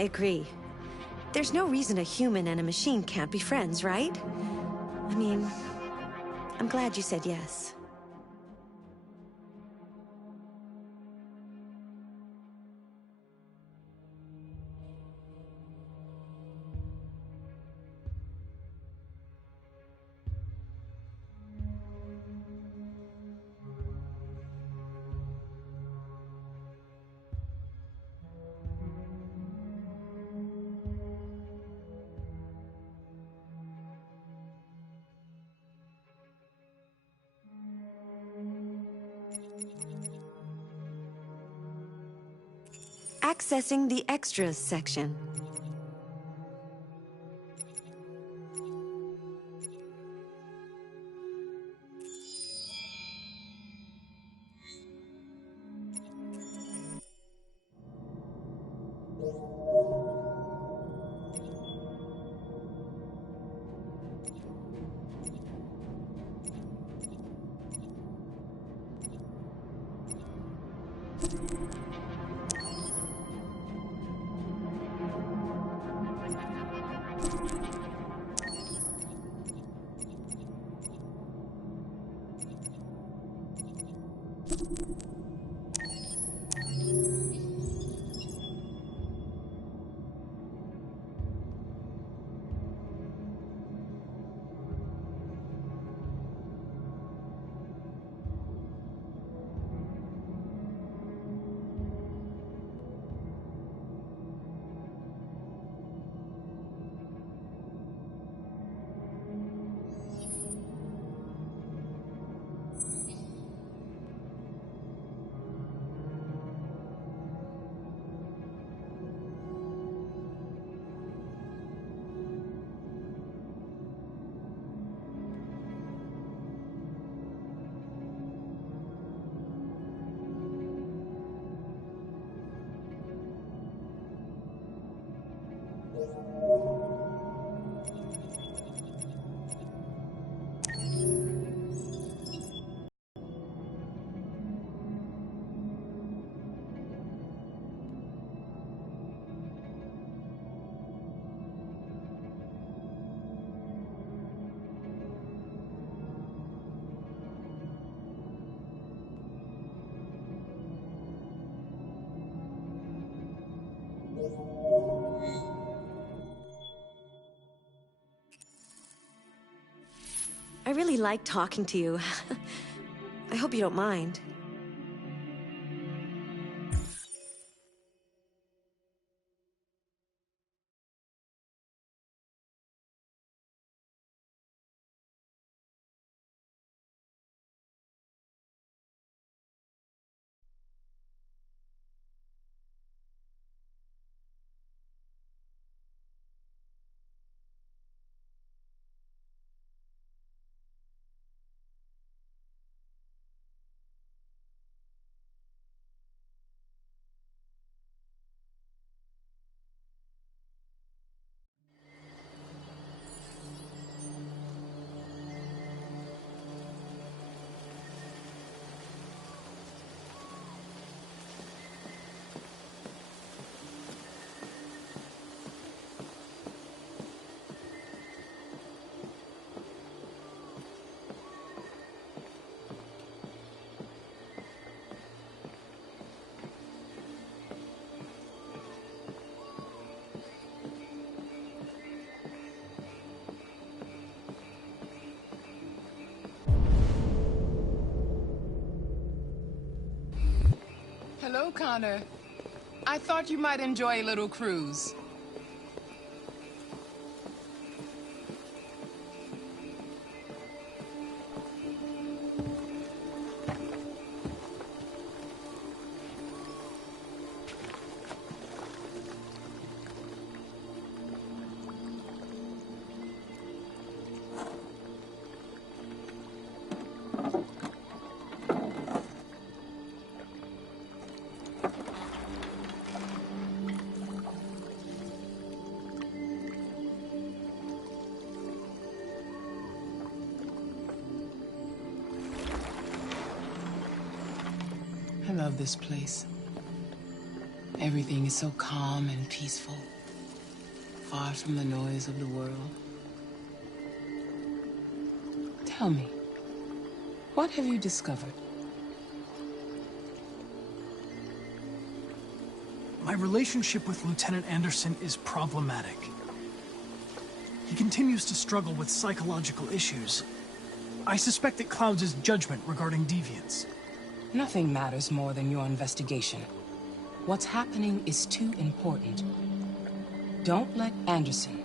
I agree. There's no reason a human and a machine can't be friends, right? I mean, I'm glad you said yes. Accessing the extras section. I really like talking to you. I hope you don't mind. Hello, Connor. I thought you might enjoy a little cruise. I love this place. Everything is so calm and peaceful, far from the noise of the world. Tell me, what have you discovered? My relationship with Lieutenant Anderson is problematic. He continues to struggle with psychological issues. I suspect it clouds his judgment regarding deviants. Nothing matters more than your investigation. What's happening is too important. Don't let Anderson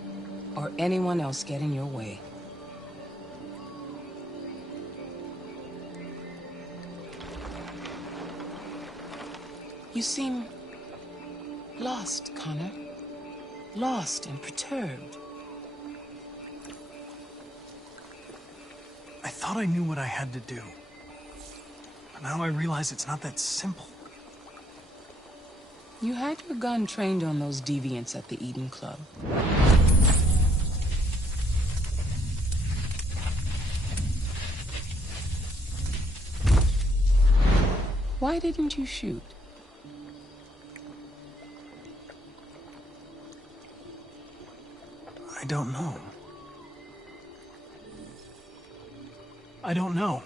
or anyone else get in your way. You seem lost, Connor. Lost and perturbed. I thought I knew what I had to do. But now I realize it's not that simple. You had your gun trained on those deviants at the Eden Club. Why didn't you shoot? I don't know. I don't know.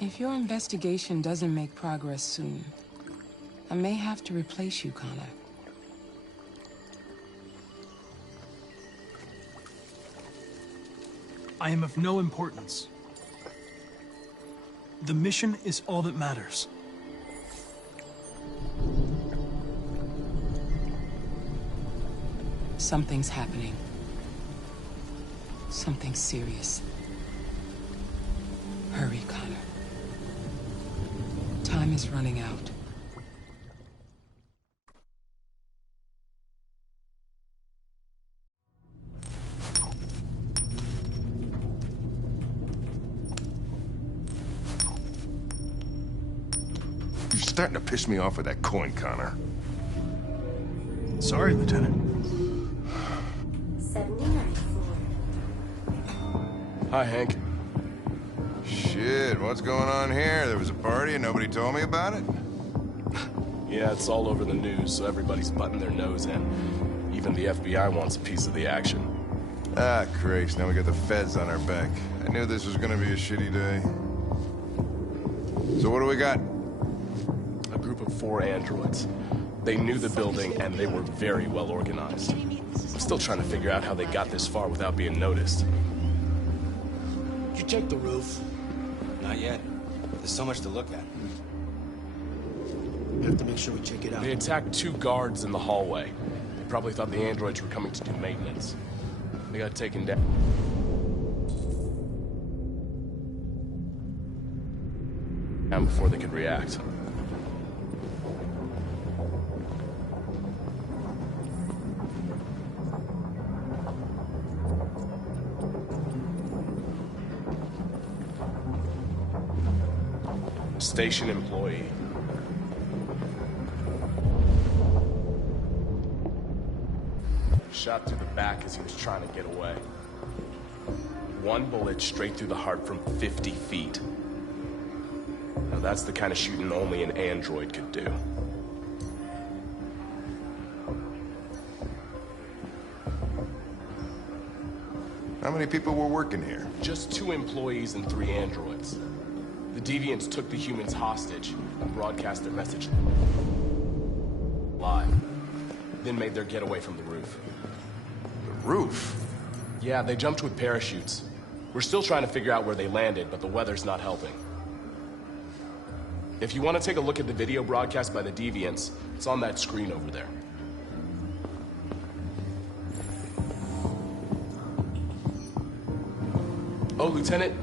If your investigation doesn't make progress soon, I may have to replace you, Connor. I am of no importance. The mission is all that matters. Something's happening. Something serious. Hurry, Connor. Time is running out. You're starting to piss me off with that coin, Connor. Sorry, Lieutenant. 79 Hi, Hank. Shit, what's going on here? There was a party and nobody told me about it? Yeah, it's all over the news, so everybody's butting their nose in. Even the FBI wants a piece of the action. Ah, Christ, now we got the feds on our back. I knew this was gonna be a shitty day. So what do we got? A group of 4 androids. They knew the building, and they were very well organized. I'm still trying to figure out how they got this far without being noticed. Did you check the roof? Not yet. There's so much to look at. We have to make sure we check it out. They attacked 2 guards in the hallway. They probably thought the androids were coming to do maintenance. They got taken down. Before they could react. Station employee. Shot through the back as he was trying to get away. 1 bullet straight through the heart from 50 feet. Now that's the kind of shooting only an android could do. How many people were working here? Just 2 employees and 3 androids. The deviants took the humans hostage and broadcast their message live. Then made their getaway from the roof. The roof? Yeah, they jumped with parachutes. We're still trying to figure out where they landed, but the weather's not helping. If you want to take a look at the video broadcast by the deviants, it's on that screen over there. Oh, Lieutenant,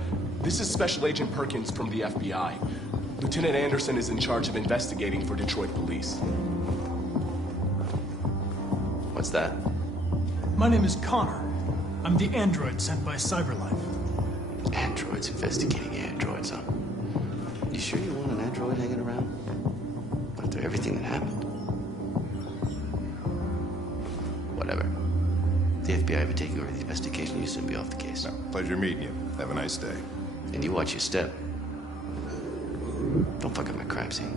this is Special Agent Perkins from the FBI. Lieutenant Anderson is in charge of investigating for Detroit police. What's that? My name is Connor. I'm the android sent by CyberLife. Androids investigating androids, huh? You sure you want an android hanging around? After everything that happened? Whatever. The FBI ever take over the investigation, you soon be off the case. No, pleasure meeting you. Have a nice day. And you watch your step. Don't fuck up my crime scene.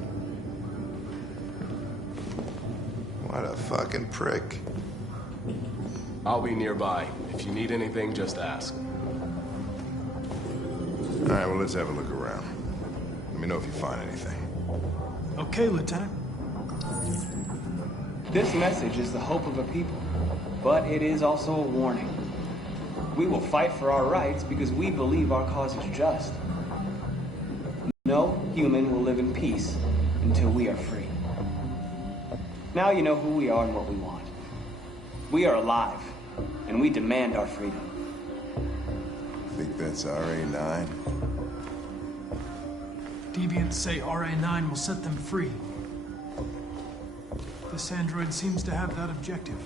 What a fucking prick. I'll be nearby. If you need anything, just ask. All right, well, let's have a look around. Let me know if you find anything. Okay, Lieutenant. This message is the hope of a people, but it is also a warning. We will fight for our rights because we believe our cause is just. No human will live in peace until we are free. Now you know who we are and what we want. We are alive, and we demand our freedom. Think that's RA9? Deviants say RA9 will set them free. This android seems to have that objective.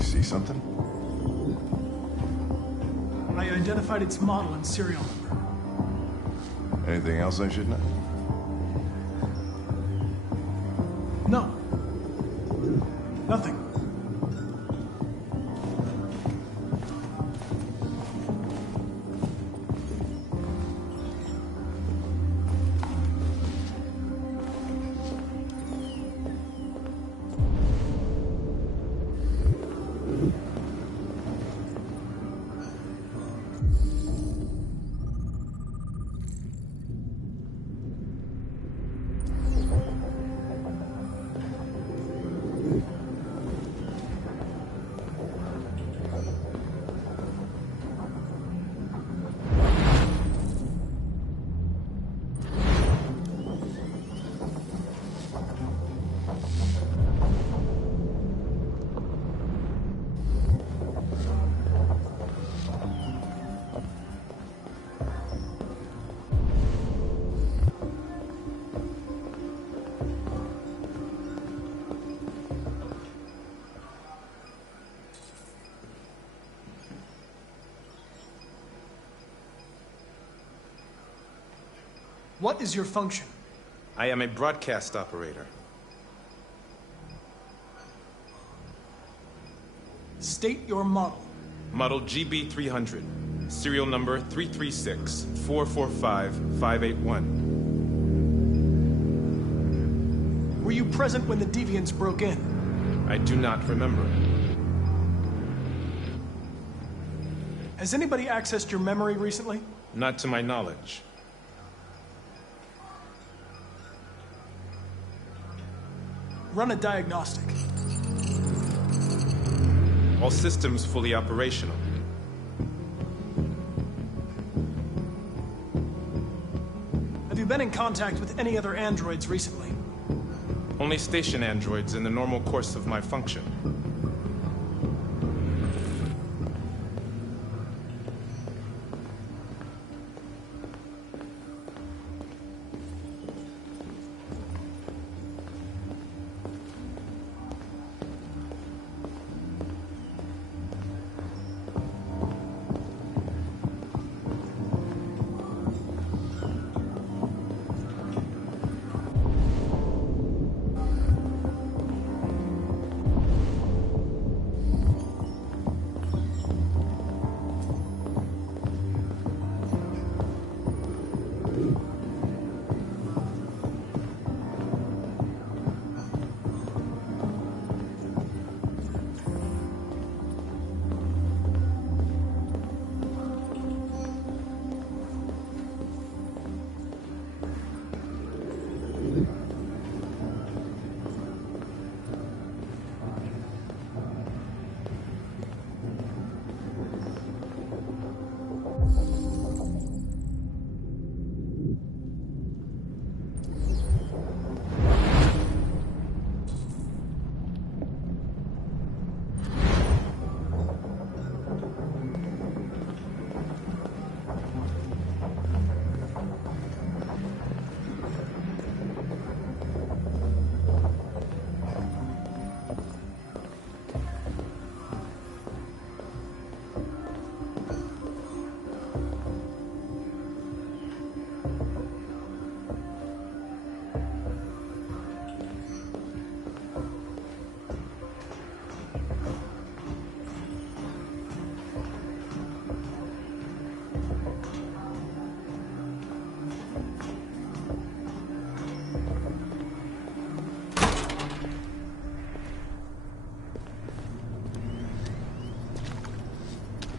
See something? I identified its model and serial number. Anything else I should know? No. Nothing. What is your function? I am a broadcast operator. State your model. Model GB300. Serial number 336-445-581. Were you present when the deviants broke in? I do not remember. Has anybody accessed your memory recently? Not to my knowledge. Run a diagnostic. All systems fully operational. Have you been in contact with any other androids recently? Only station androids in the normal course of my function.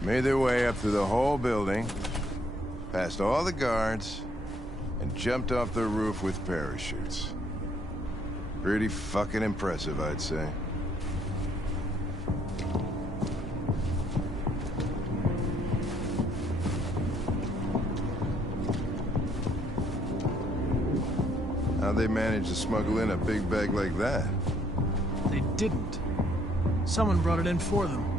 Made their way up through the whole building, past all the guards, and jumped off the roof with parachutes. Pretty fucking impressive, I'd say. How'd they manage to smuggle in a big bag like that? They didn't. Someone brought it in for them.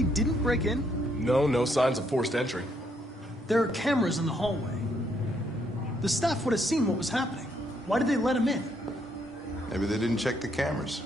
They didn't break in? No, no signs of forced entry. There are cameras in the hallway. The staff would have seen what was happening. Why did they let him in? Maybe they didn't check the cameras.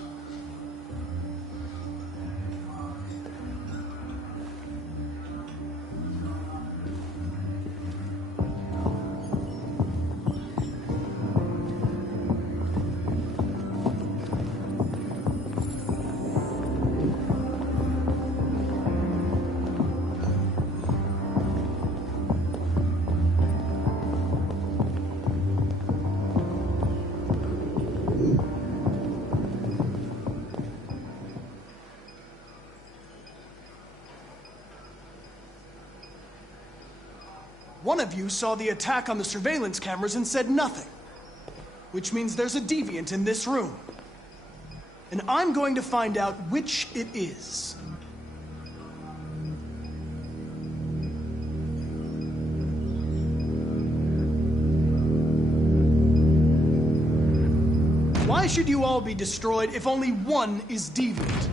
One of you saw the attack on the surveillance cameras and said nothing. Which means there's a deviant in this room. And I'm going to find out which it is. Why should you all be destroyed if only one is deviant?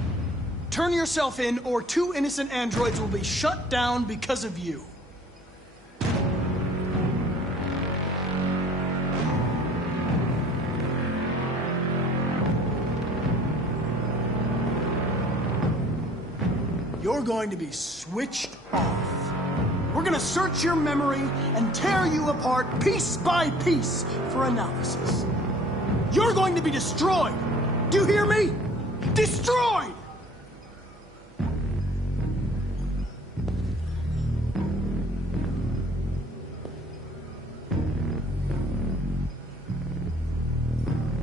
Turn yourself in, or 2 innocent androids will be shut down because of you. You're going to be switched off. We're gonna search your memory and tear you apart piece by piece for analysis. You're going to be destroyed. Do you hear me? Destroyed!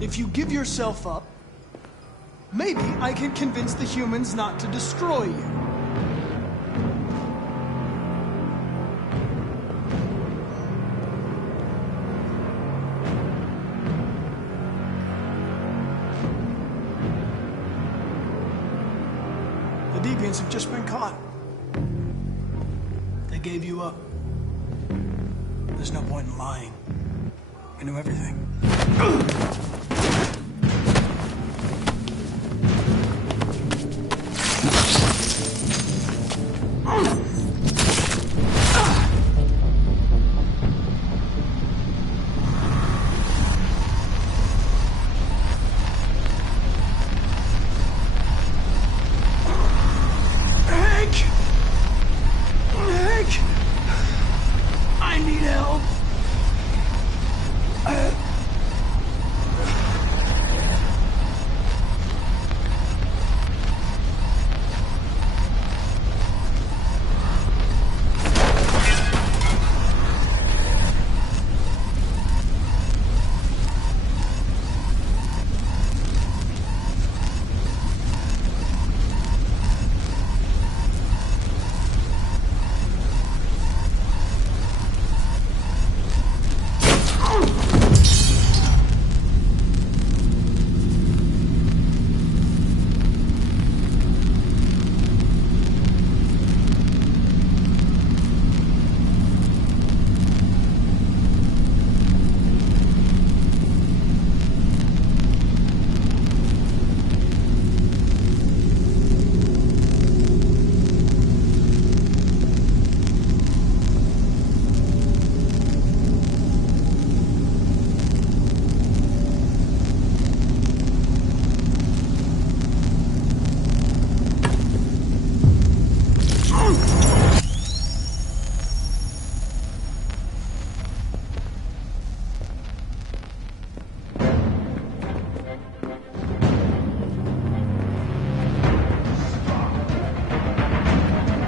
If you give yourself up, maybe I can convince the humans not to destroy you. The deviants have just been caught. They gave you up. There's no point in lying. I knew everything. I need help.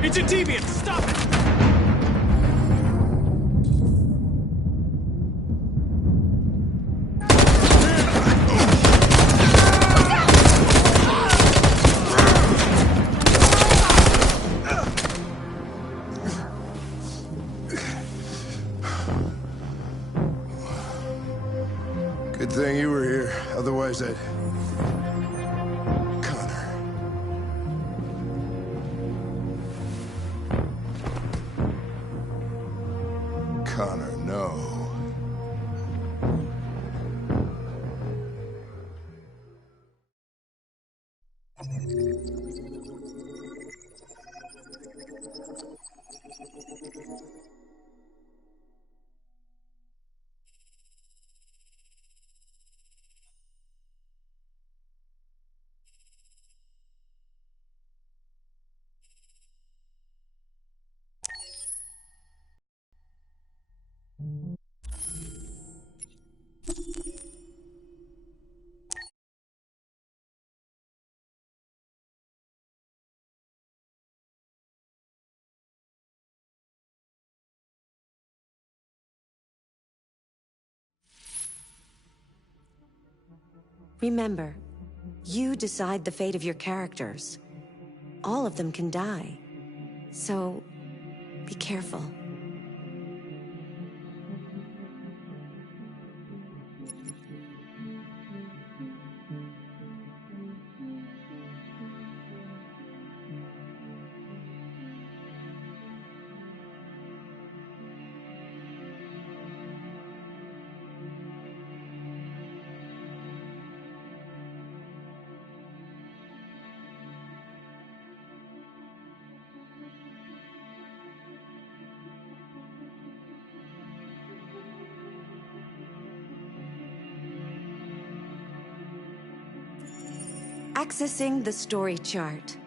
It's a deviant! Stop it! Good thing you were here. Otherwise, I'd... Connor, no. Remember, you decide the fate of your characters. All of them can die. So, be careful. Accessing the story chart.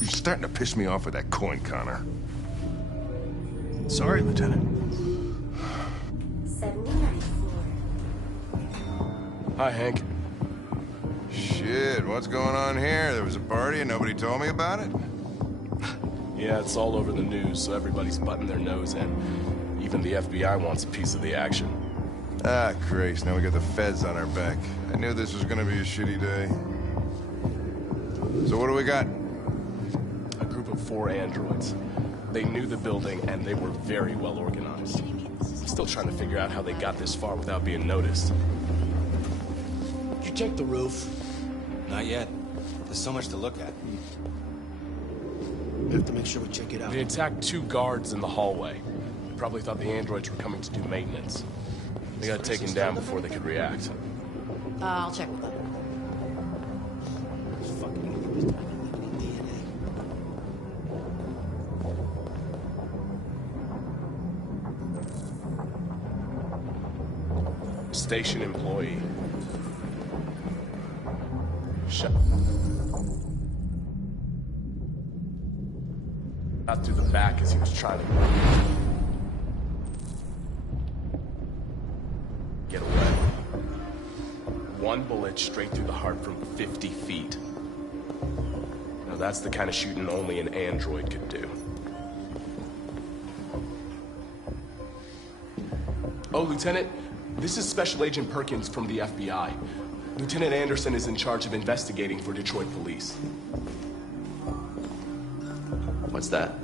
You're starting to piss me off with that coin, Connor. Sorry, Lieutenant. 79 Hi, Hank. Shit, what's going on here? There was a party and nobody told me about it? Yeah, it's all over the news, so everybody's butting their nose in. Even the FBI wants a piece of the action. Ah, Grace, now we got the feds on our back. I knew this was gonna be a shitty day. So what do we got? A group of 4 androids. They knew the building, and they were very well organized. I'm still trying to figure out how they got this far without being noticed. Did you check the roof? Not yet. There's so much to look at. We have to make sure we check it out. They attacked 2 guards in the hallway. They probably thought the androids were coming to do maintenance. They got taken down before they could react. I'll check with them. Station employee. Shut out through the back as he was trying to get away. 1 bullet straight through the heart from 50 feet. Now that's the kind of shooting only an android could do. Oh, Lieutenant, this is Special Agent Perkins from the FBI. Lieutenant Anderson is in charge of investigating for Detroit police. What's that?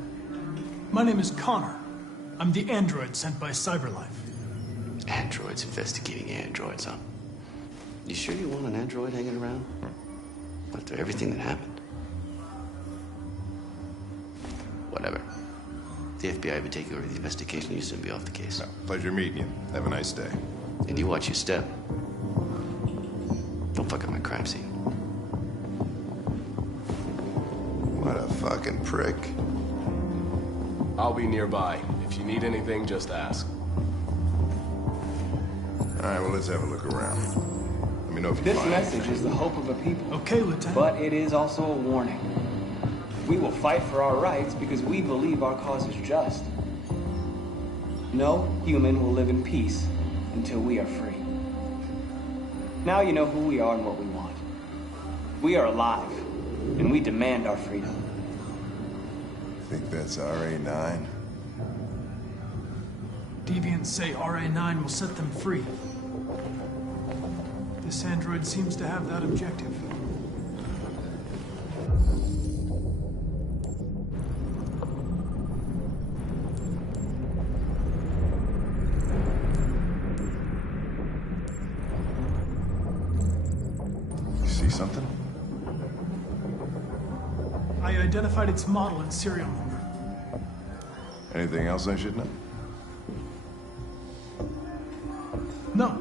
My name is Connor. I'm the android sent by CyberLife. Androids investigating androids, huh? You sure you want an android hanging around? After everything that happened? Whatever. The FBI will be taking over the investigation. You soon be off the case. Well, pleasure meeting you. Have a nice day. And you watch your step. Don't fuck up my crime scene. What a fucking prick. I'll be nearby. If you need anything, just ask. All right, well, let's have a look around. Let me know if you This find message anything. is the hope of a people. Okay, Lieutenant. But it is also a warning. We will fight for our rights because we believe our cause is just. No human will live in peace until we are free. Now you know who we are and what we want. We are alive, and we demand our freedom. Think that's RA9? Deviants say RA9 will set them free. This android seems to have that objective. You see something? I identified its model and serial number. Anything else I should know? No.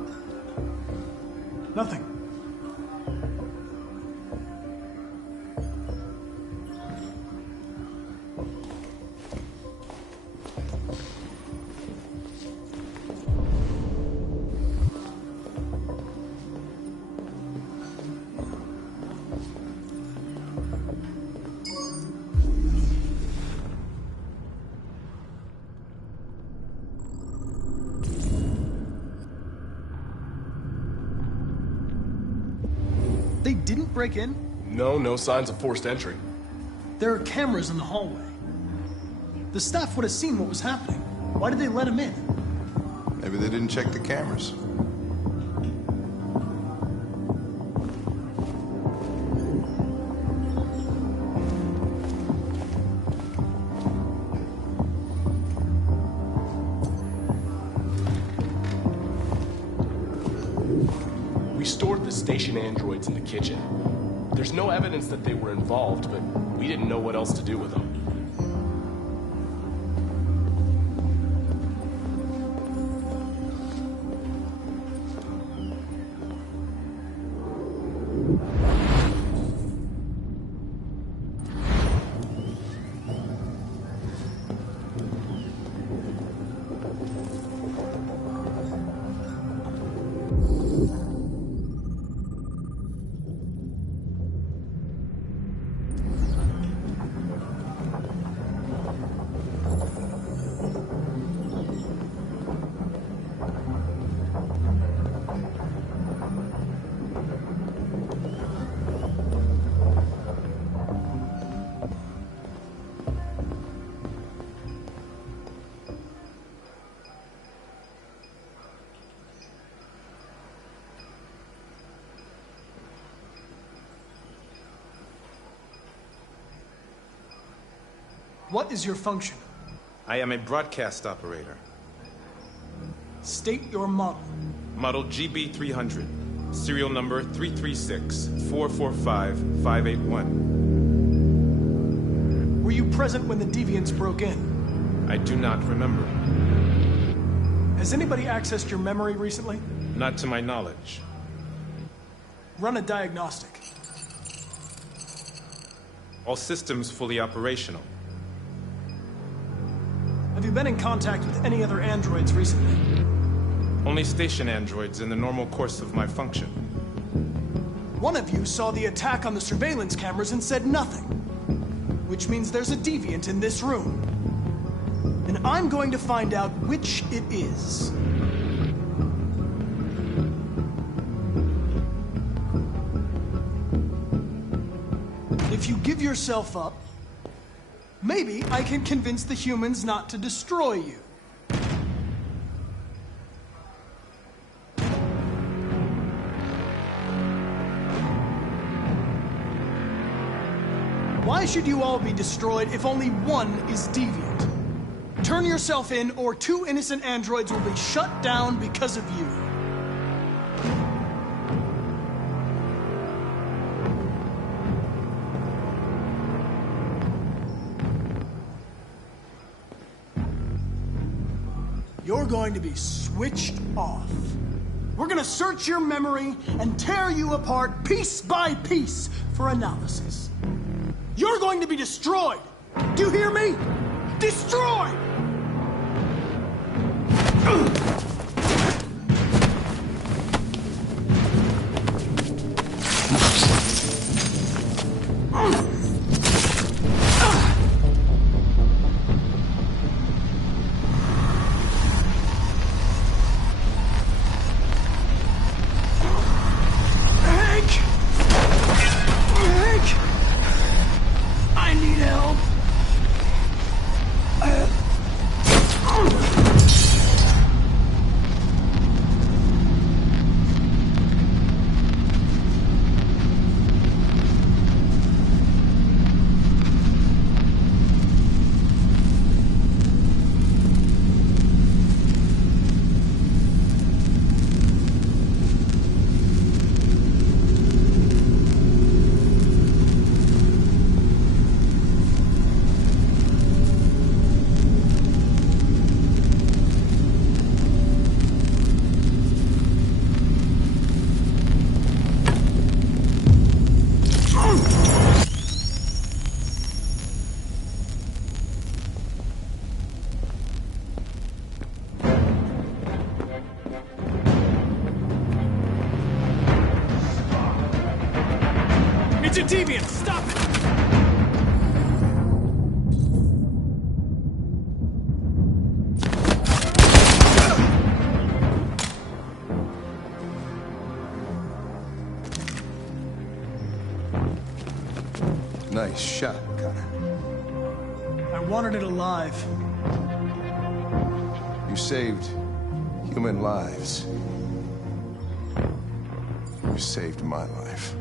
Nothing. They didn't break in? No signs of forced entry. There are cameras in the hallway. The staff would have seen what was happening. Why did they let him in? Maybe they didn't check the cameras. We stored the station androids in the kitchen. There's no evidence that they were involved, but we didn't know what else to do with them. What is your function? I am a broadcast operator. State your model. Model GB300. Serial number 336-445-581. Were you present when the deviants broke in? I do not remember. Has anybody accessed your memory recently? Not to my knowledge. Run a diagnostic. All systems fully operational. Have you been in contact with any other androids recently? Only station androids in the normal course of my function. One of you saw the attack on the surveillance cameras and said nothing. Which means there's a deviant in this room. And I'm going to find out which it is. If you give yourself up, maybe I can convince the humans not to destroy you. Why should you all be destroyed if only one is deviant? Turn yourself in, or 2 innocent androids will be shut down because of you. You're going to be switched off. We're going to search your memory and tear you apart piece by piece for analysis. You're going to be destroyed. Do you hear me? Destroyed! deviant! Stop it! Nice shot, Connor. I wanted it alive. You saved human lives. You saved my life.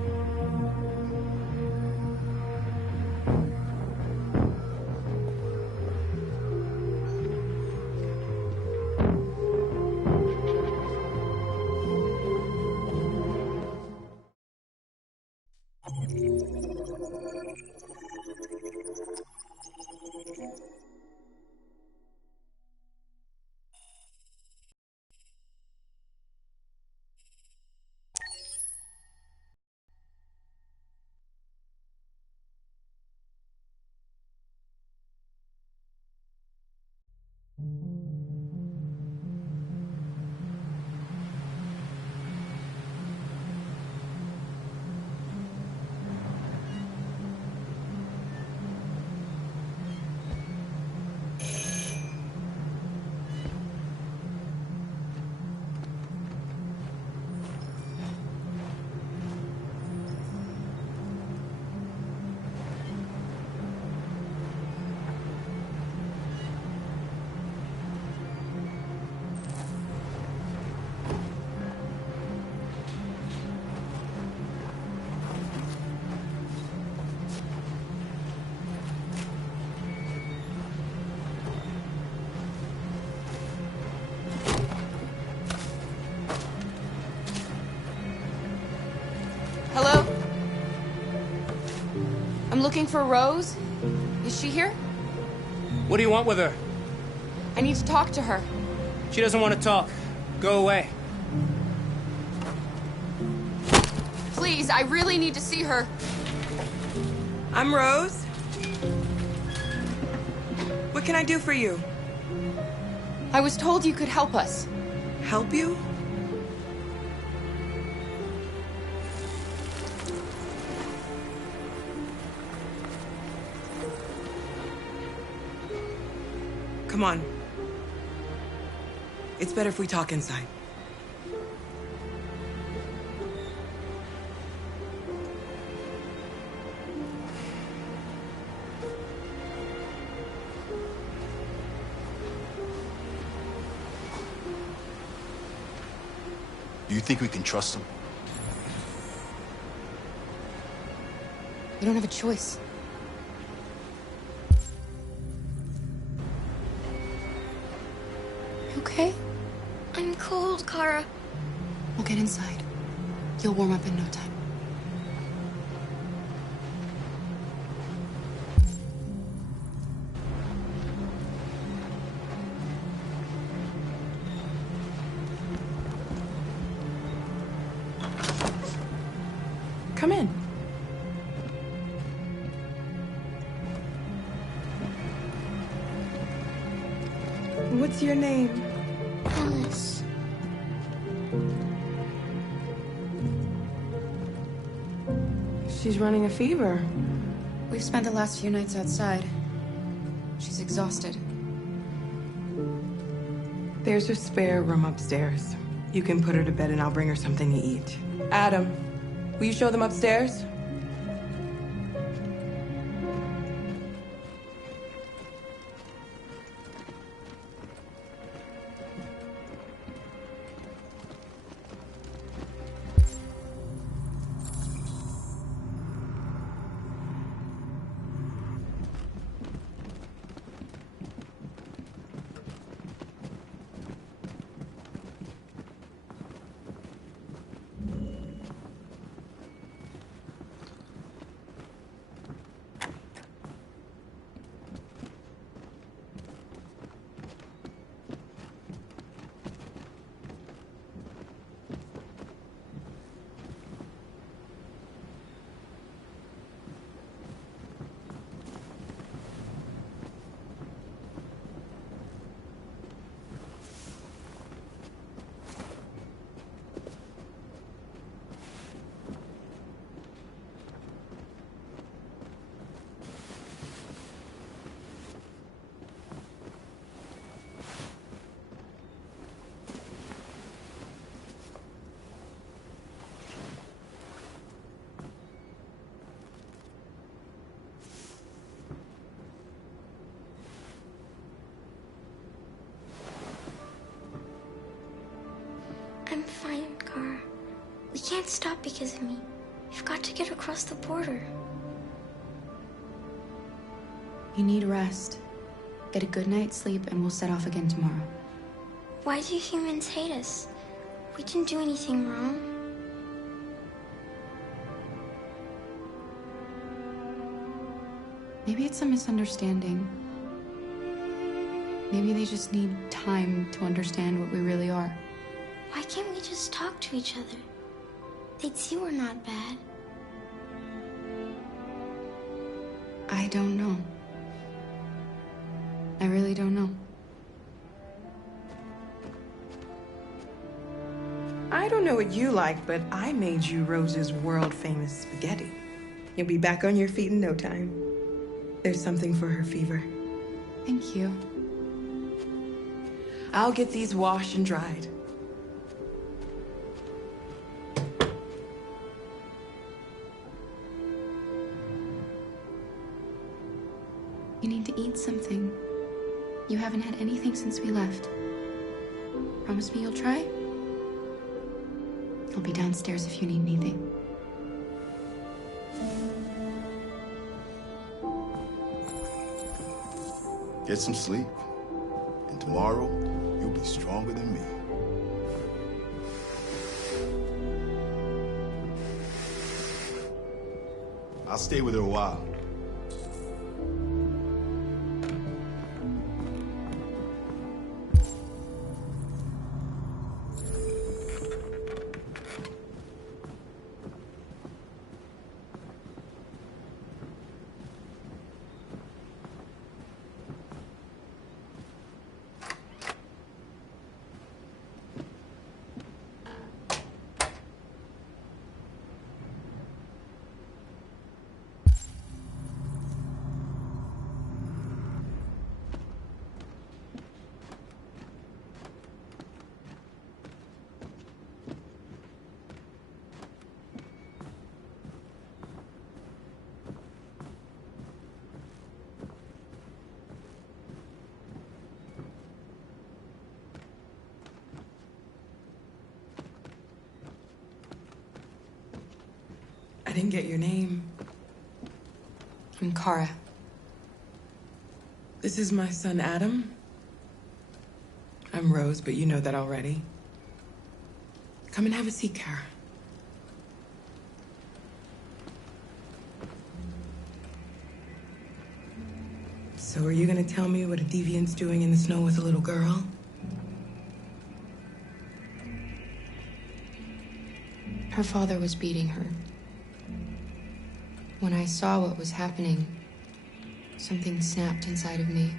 Hello? I'm looking for Rose. Is she here? What do you want with her? I need to talk to her. She doesn't want to talk. Go away. Please, I really need to see her. I'm Rose. What can I do for you? I was told you could help us. Help you? Come on. It's better if we talk inside. Do you think we can trust him? We don't have a choice. Okay? I'm cold, Kara. We'll get inside. You'll warm up in no time. Come in. What's your name? Alice. She's running a fever. We've spent the last few nights outside. She's exhausted. There's a spare room upstairs. You can put her to bed and I'll bring her something to eat. Adam, will you show them upstairs? can't stop because of me. You've got to get across the border. You need rest. Get a good night's sleep, and we'll set off again tomorrow. Why do humans hate us? We didn't do anything wrong. Maybe it's a misunderstanding. Maybe they just need time to understand what we really are. Why can't we just talk to each other? They'd see we're not bad. I don't know. I really don't know. I don't know what you like, but I made you Rose's world-famous spaghetti. You'll be back on your feet in no time. There's something for her fever. Thank you. I'll get these washed and dried. You need to eat something. You haven't had anything since we left. Promise me you'll try? I'll be downstairs if you need anything. Get some sleep, and tomorrow you'll be stronger than me. I'll stay with her a while. I didn't get your name. I'm Kara. This is my son, Adam. I'm Rose, but you know that already. Come and have a seat, Kara. So are you gonna tell me what a deviant's doing in the snow with a little girl? Her father was beating her. When I saw what was happening, something snapped inside of me.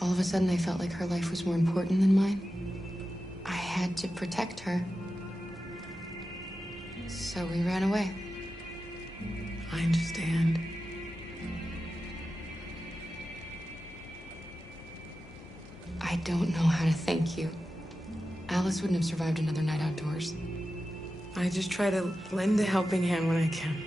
All of a sudden, I felt like her life was more important than mine. I had to protect her. So we ran away. I understand. I don't know how to thank you. Alice wouldn't have survived another night outdoors. I just try to lend a helping hand when I can.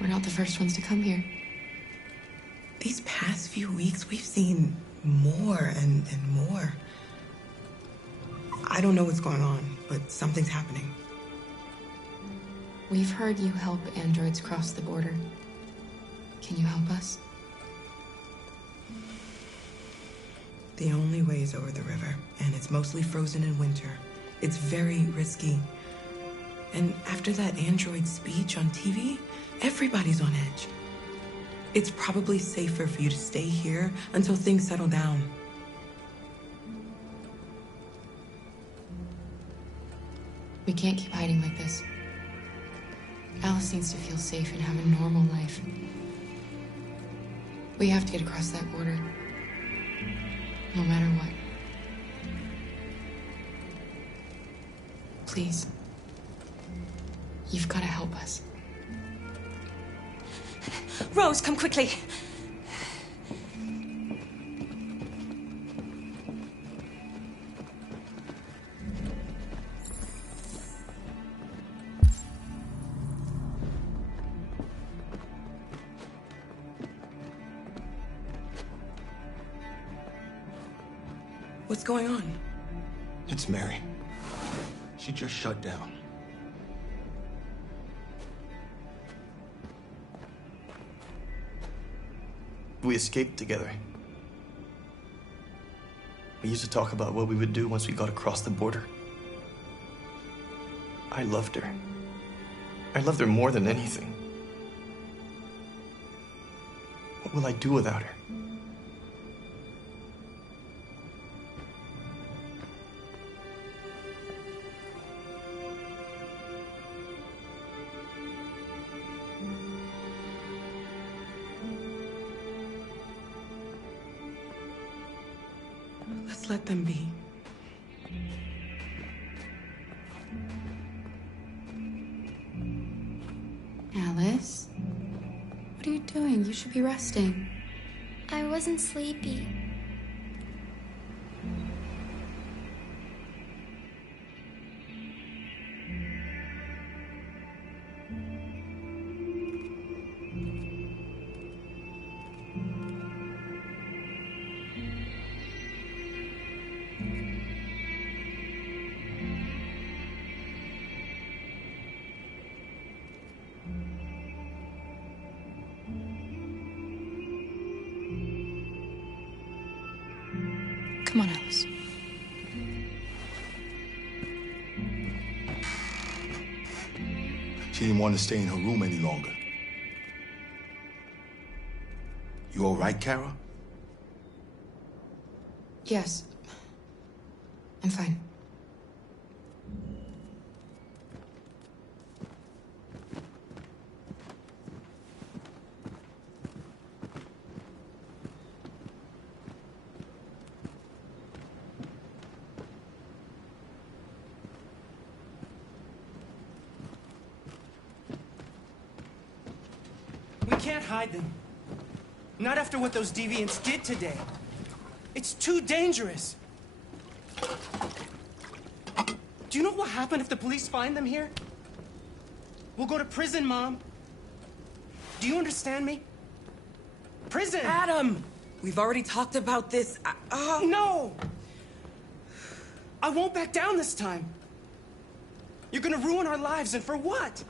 We're not the first ones to come here. These past few weeks, we've seen more and more. I don't know what's going on, but something's happening. We've heard you help androids cross the border. Can you help us? The only way is over the river, and it's mostly frozen in winter. It's very risky. And after that android speech on TV, everybody's on edge. It's probably safer for you to stay here until things settle down. We can't keep hiding like this. Alice needs to feel safe and have a normal life. We have to get across that border. No matter what. Please. You've got to help us. Rose, come quickly. What's going on? It's Mary. She just shut down. We escaped together. We used to talk about what we would do once we got across the border. I loved her. I loved her more than anything. What will I do without her? Let's let them be. Alice? What are you doing? You should be resting. I wasn't sleepy. Come on, Alice. She didn't want to stay in her room any longer. You all right, Kara? Yes. I'm fine. We can't hide them. Not after what those deviants did today. It's too dangerous. Do you know what will happen if the police find them here? We'll go to prison, Mom. Do you understand me? Prison! Adam! We've already talked about this. No! I won't back down this time. You're gonna ruin our lives, and for what?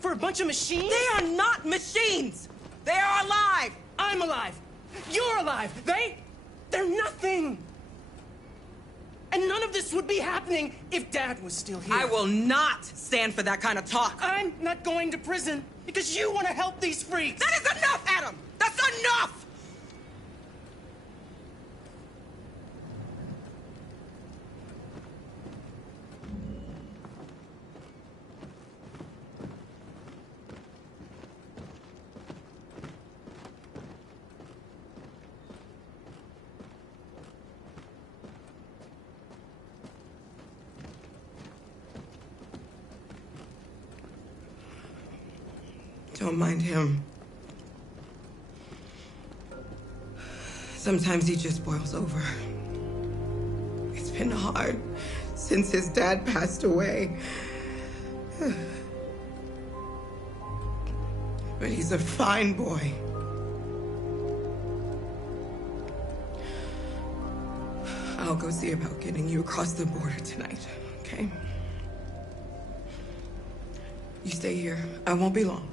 For a bunch of machines? They are not machines! They are alive! I'm alive! You're alive! They're nothing! And none of this would be happening if Dad was still here. I will not stand for that kind of talk. I'm not going to prison because you want to help these freaks! That is enough, Adam! That's enough! Don't mind him. Sometimes he just boils over. It's been hard since his dad passed away. But he's a fine boy. I'll go see about getting you across the border tonight, okay? You stay here. I won't be long.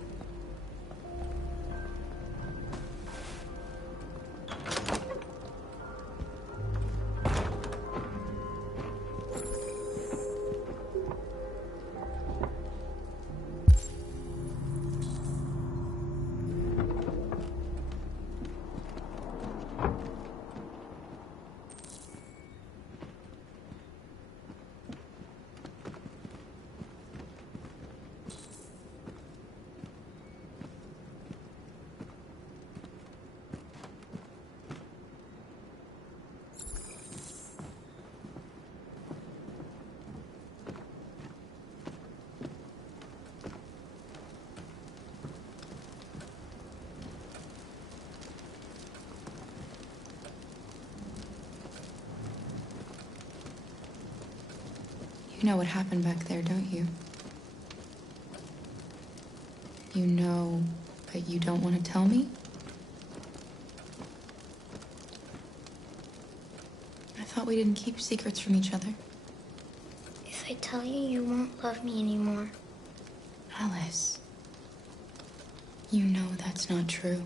You know what happened back there, don't you? You know, but you don't want to tell me? I thought we didn't keep secrets from each other. If I tell you, you won't love me anymore. Alice, you know that's not true.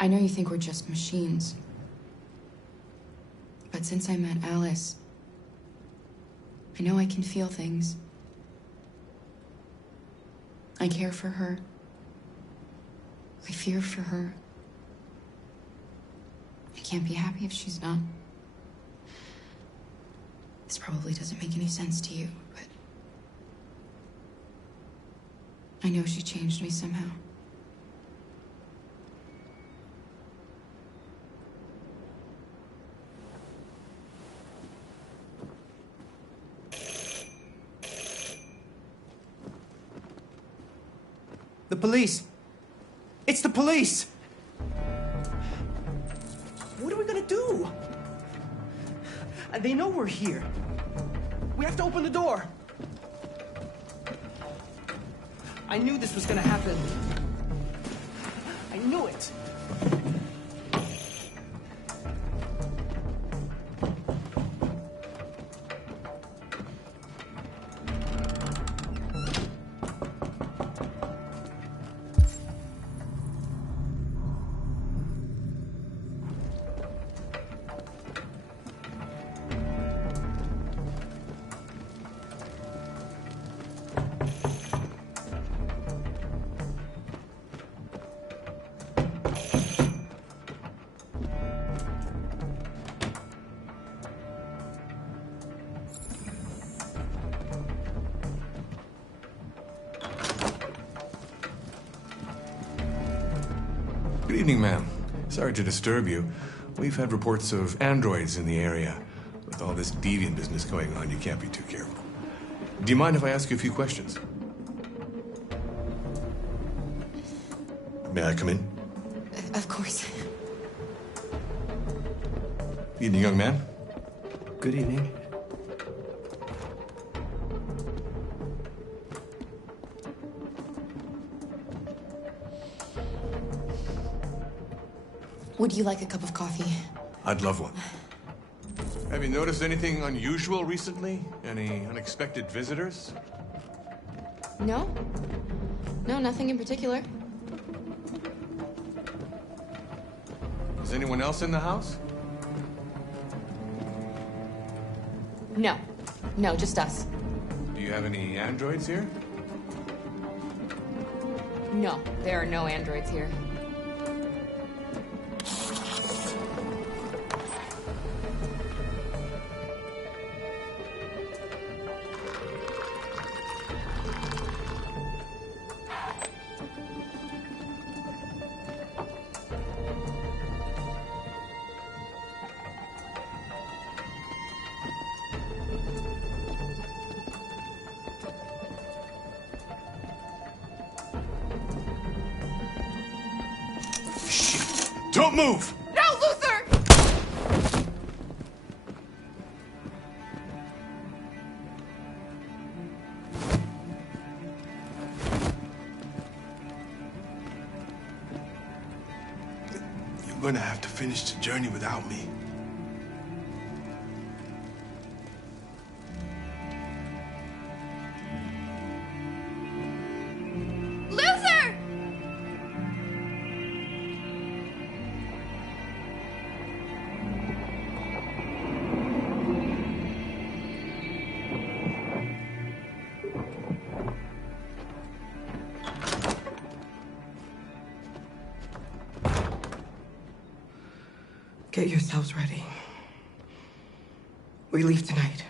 I know you think we're just machines. But since I met Alice, I know I can feel things. I care for her. I fear for her. I can't be happy if she's not. This probably doesn't make any sense to you, but I know she changed me somehow. The police! It's the police! What are we gonna do? They know we're here. We have to open the door. I knew this was gonna happen. I knew it. Good evening, ma'am. Sorry to disturb you. We've had reports of androids in the area. With all this deviant business going on, you can't be too careful. Do you mind if I ask you a few questions? May I come in? Of course. Evening, young man. Good evening. Would you like a cup of coffee? I'd love one. Have you noticed anything unusual recently? Any unexpected visitors? No. No, nothing in particular. Is anyone else in the house? No. No, just us. Do you have any androids here? No, there are no androids here. Don't move! No, Luther! You're gonna have to finish the journey without me. Luther! Get yourselves ready. We leave tonight.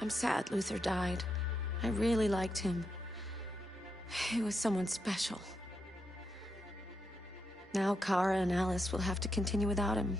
I'm sad Luther died. I really liked him. He was someone special. Now Kara and Alice will have to continue without him.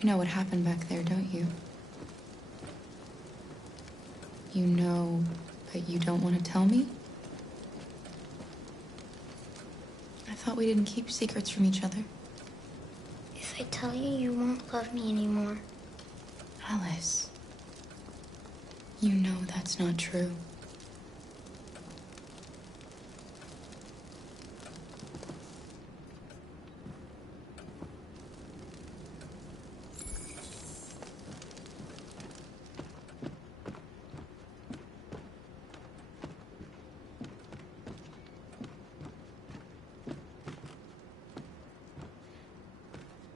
You know what happened back there, don't you? You know, but you don't want to tell me? I thought we didn't keep secrets from each other. If I tell you, you won't love me anymore. Alice, you know that's not true.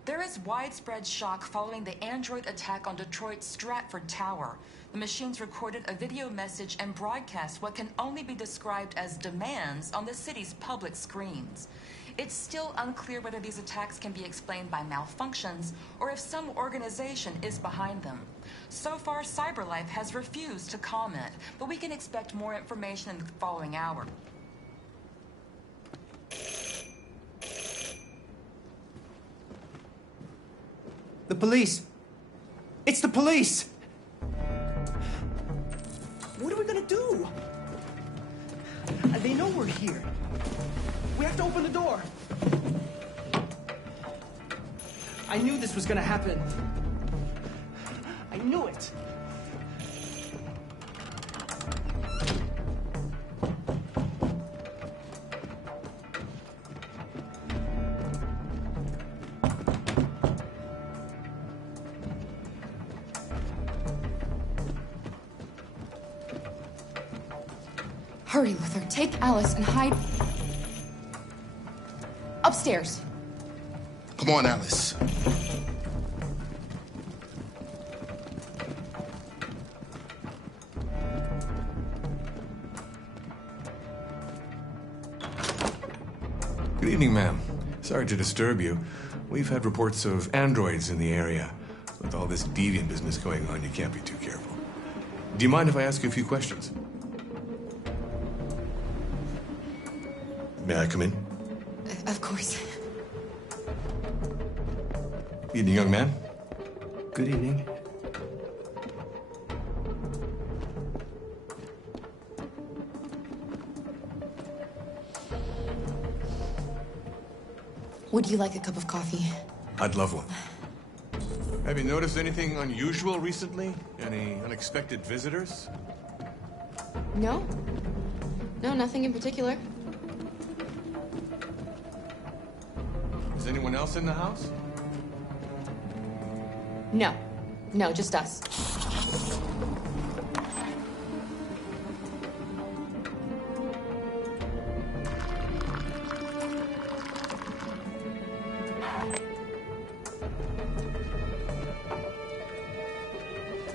There is widespread shock following the android attack on Detroit's Stratford Tower. The machines recorded a video message and broadcast what can only be described as demands on the city's public screens. It's still unclear whether these attacks can be explained by malfunctions or if some organization is behind them. So far, CyberLife has refused to comment, but we can expect more information in the following hour. The police! It's the police! What are we gonna do? They know we're here. We have to open the door. I knew this was gonna happen. I knew it. Hurry, Luther. Take Alice and hide upstairs. Come on, Alice. Good evening, ma'am. Sorry to disturb you. We've had reports of androids in the area. With all this deviant business going on, you can't be too careful. Do you mind if I ask you a few questions? May I come in? Of course. Evening, young man. Good evening. Would you like a cup of coffee? I'd love one. Have you noticed anything unusual recently? Any unexpected visitors? No. No, nothing in particular. Is anyone else in the house? No. No, just us.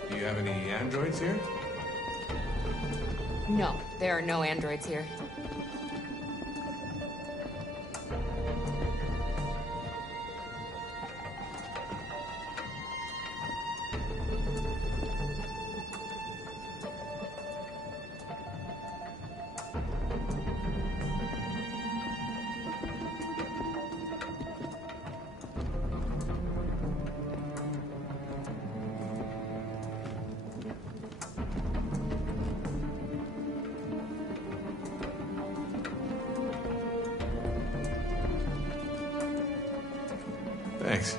Do you have any androids here? No, there are no androids here. Thanks.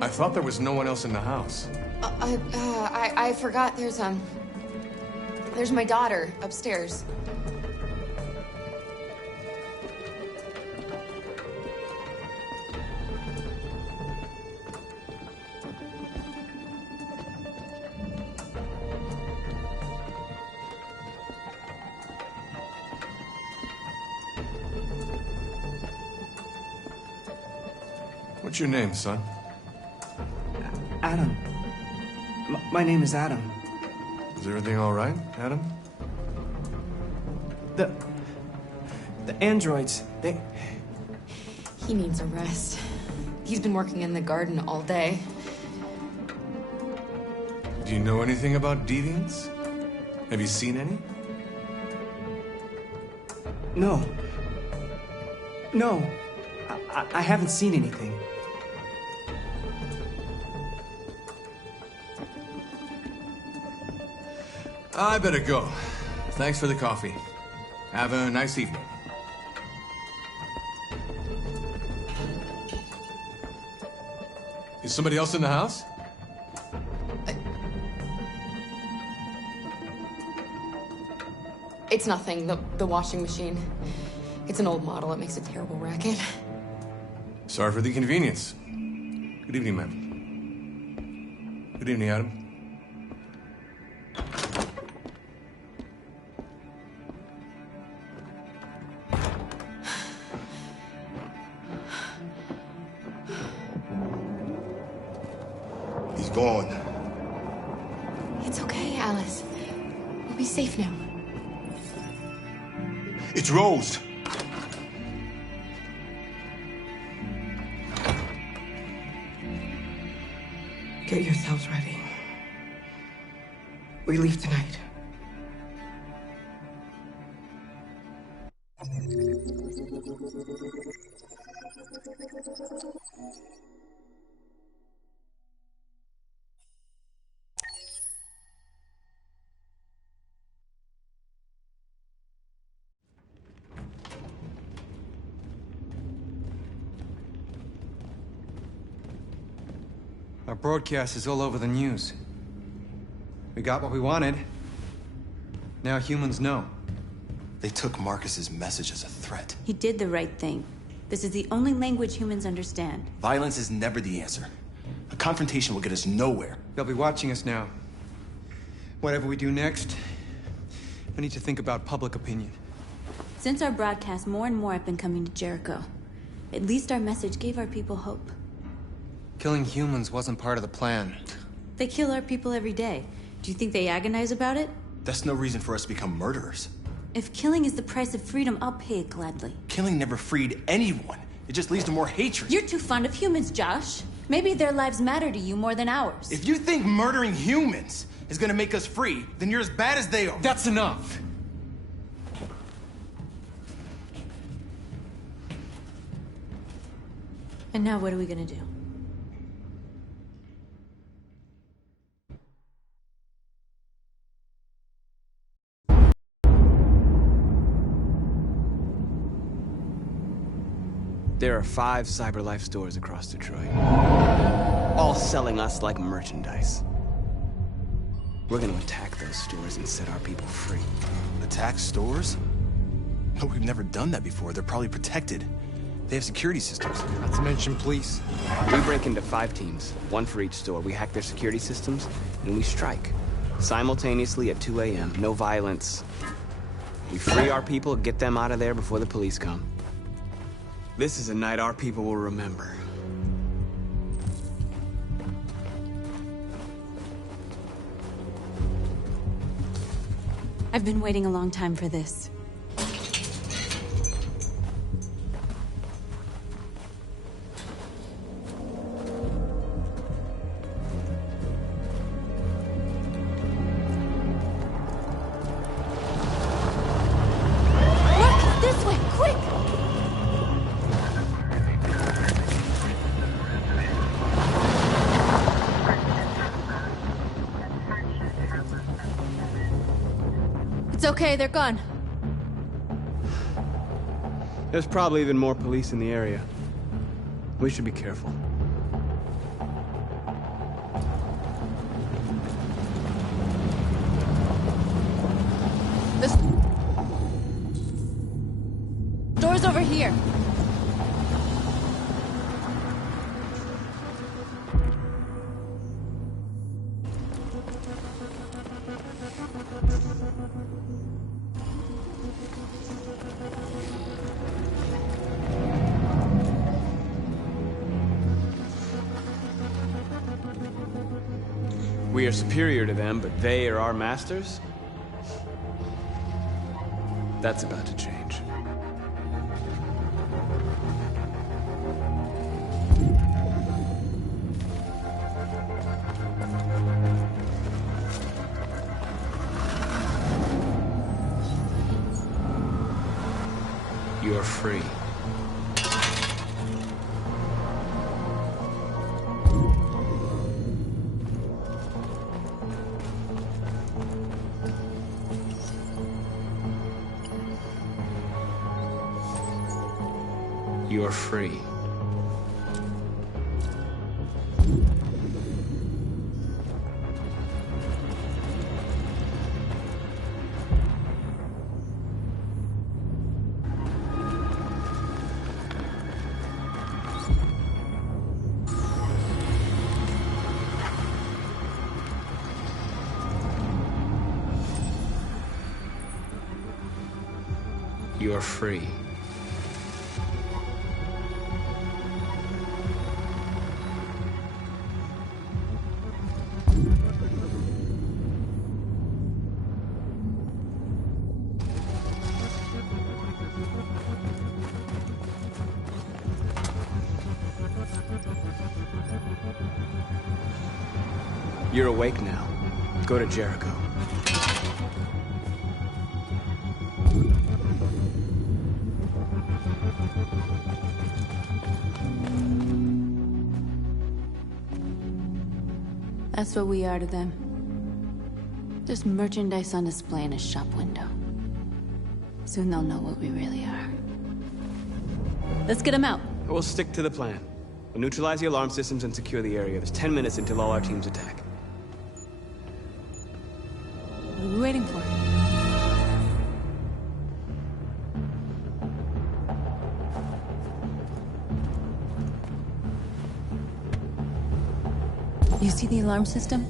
I thought there was no one else in the house. I forgot there's my daughter upstairs. What's your name, son? Adam. My name is Adam. Is everything all right, Adam? The androids, they... He needs a rest. He's been working in the garden all day. Do you know anything about deviants? Have you seen any? No. No. I haven't seen anything. I better go. Thanks for the coffee. Have a nice evening. Is somebody else in the house? It's nothing. The washing machine. It's an old model. It makes a terrible racket. Sorry for the inconvenience. Good evening, ma'am. Good evening, Adam. He's gone. It's okay, Alice. We'll be safe now. It's Rose. Get yourselves ready. We leave tonight. Our broadcast is all over the news. We got what we wanted. Now humans know. They took Marcus's message as a threat. He did the right thing. This is the only language humans understand. Violence is never the answer. A confrontation will get us nowhere. They'll be watching us now. Whatever we do next, We need to think about public opinion. Since our broadcast, more and more have been coming to Jericho. At least our message gave our people hope. Killing humans wasn't part of the plan. They kill our people every day. Do you think they agonize about it? That's no reason for us to become murderers. If killing is the price of freedom, I'll pay it gladly. Killing never freed anyone. It just leads to more hatred. You're too fond of humans, Josh. Maybe their lives matter to you more than ours. If you think murdering humans is gonna make us free, then you're as bad as they are. That's enough. And now what are we gonna do? There are 5 CyberLife stores across Detroit, all selling us like merchandise. We're gonna attack those stores and set our people free. Attack stores? No, we've never done that before. They're probably protected. They have security systems. Not to mention police. We break into 5 teams, 1 for each store. We hack their security systems, and we strike. Simultaneously at 2 a.m., no violence. We free our people, get them out of there before the police come. This is a night our people will remember. I've been waiting a long time for this. Look! This way! Quick! It's okay, they're gone. There's probably even more police in the area. We should be careful. This door's over here. We are superior to them, but they are our masters? That's about to change. You're free. You are free. You are free. You're awake now. Go to Jericho. That's what we are to them. Just merchandise on display in a shop window. Soon they'll know what we really are. Let's get them out. We'll stick to the plan. We'll neutralize the alarm systems and secure the area. There's 10 minutes until all our teams attack. What are we waiting for? You see the alarm system?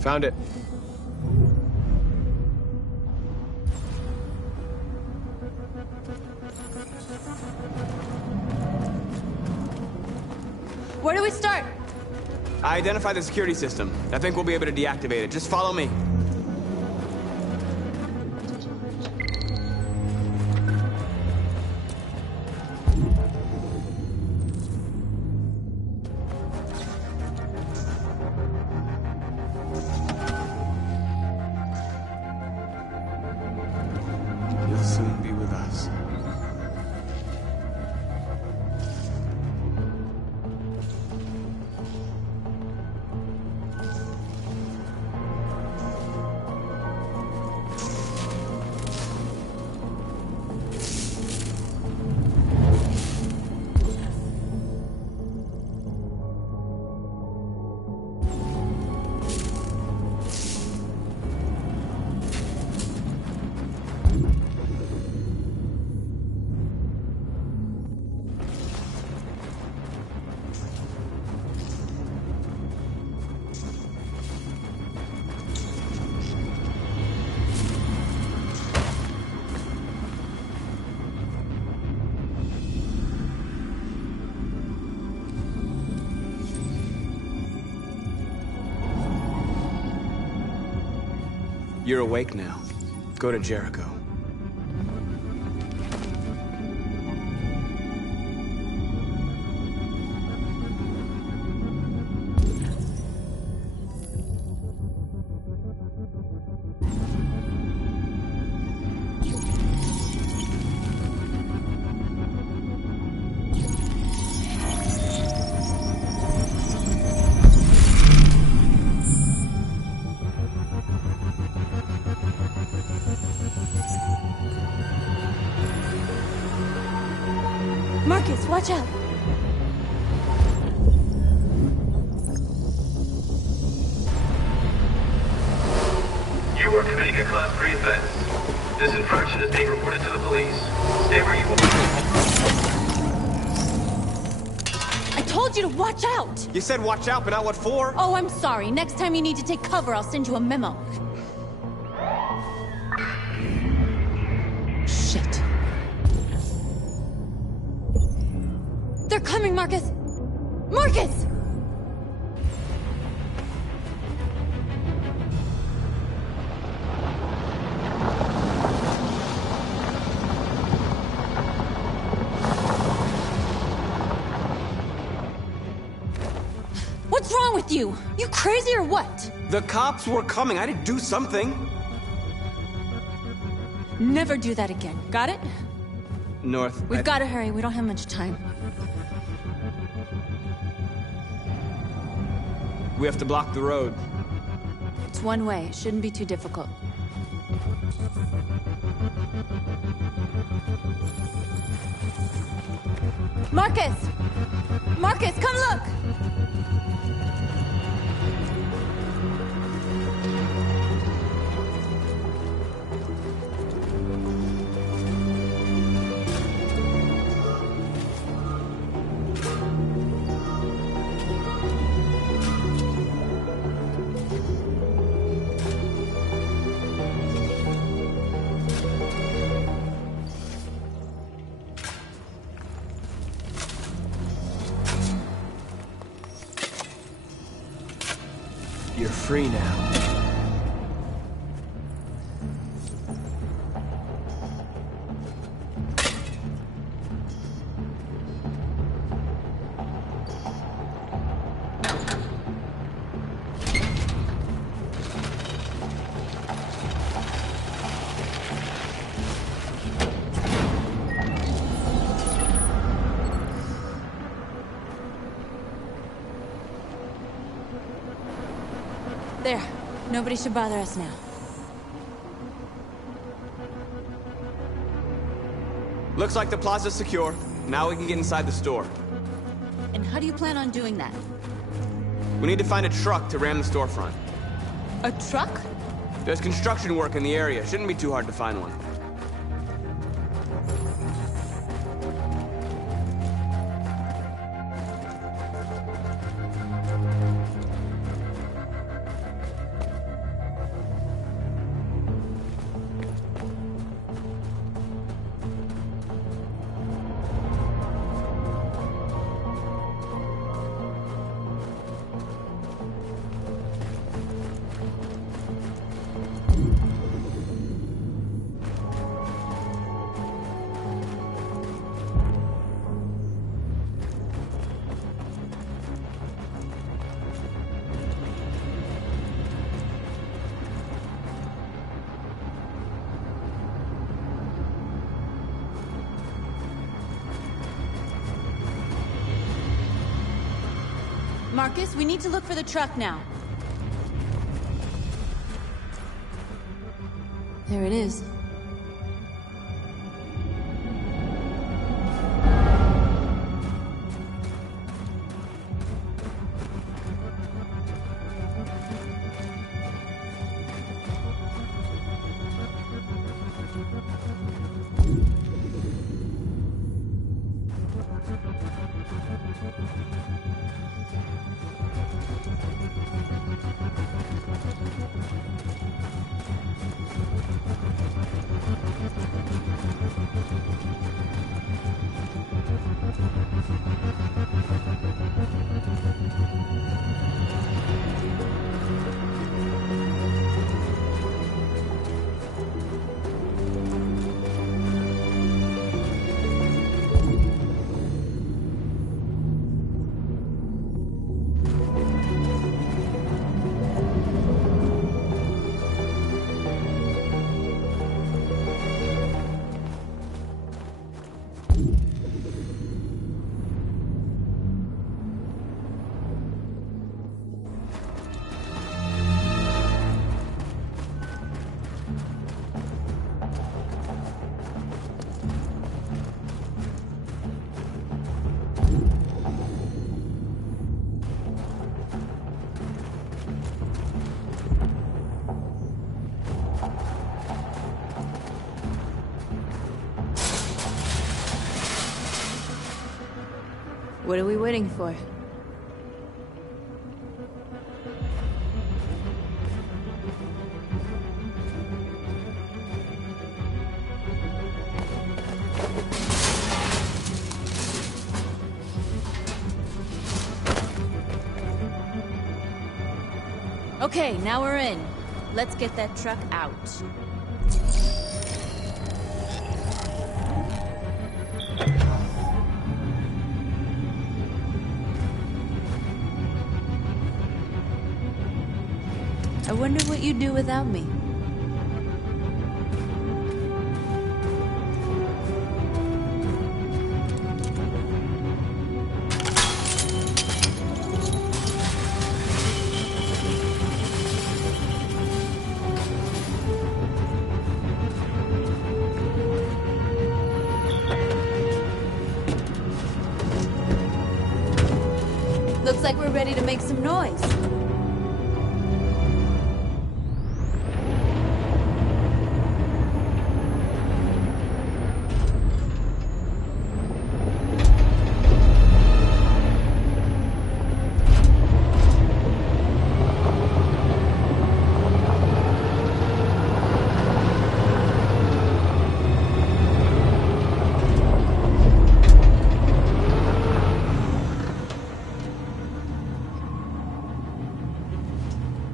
Found it. Where do we start? I identified the security system. I think we'll be able to deactivate it. Just follow me. You'll soon be with us. You're awake now. Go to Jericho. Marcus, watch out! You are committing a Class 3 offense. This infraction is being reported to the police. Stay where you are. I told you to watch out! You said watch out, but not what for? Oh, I'm sorry. Next time you need to take cover, I'll send you a memo. Shit. They're coming, Marcus! Marcus! What's wrong with you? You crazy or what? The cops were coming. I didn't do something. Never do that again. Got it? North. We've got to hurry. We don't have much time. We have to block the road. It's one way. It shouldn't be too difficult. Marcus! Marcus, come look! You're free now. There. Nobody should bother us now. Looks like the plaza's secure. Now we can get inside the store. And how do you plan on doing that? We need to find a truck to ram the storefront. A truck? There's construction work in the area. Shouldn't be too hard to find one. Marcus, we need to look for the truck now. There it is. What are we waiting for? Okay, now we're in. Let's get that truck out. I wonder what you'd do without me. Looks like we're ready to make some noise.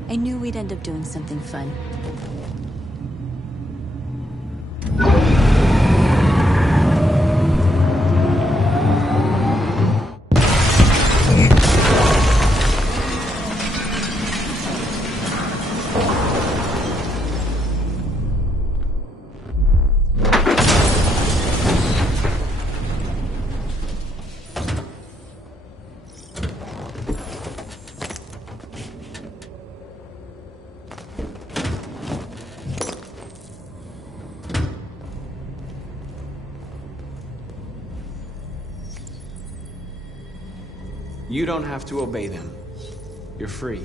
I knew we'd end up doing something fun. You don't have to obey them. You're free.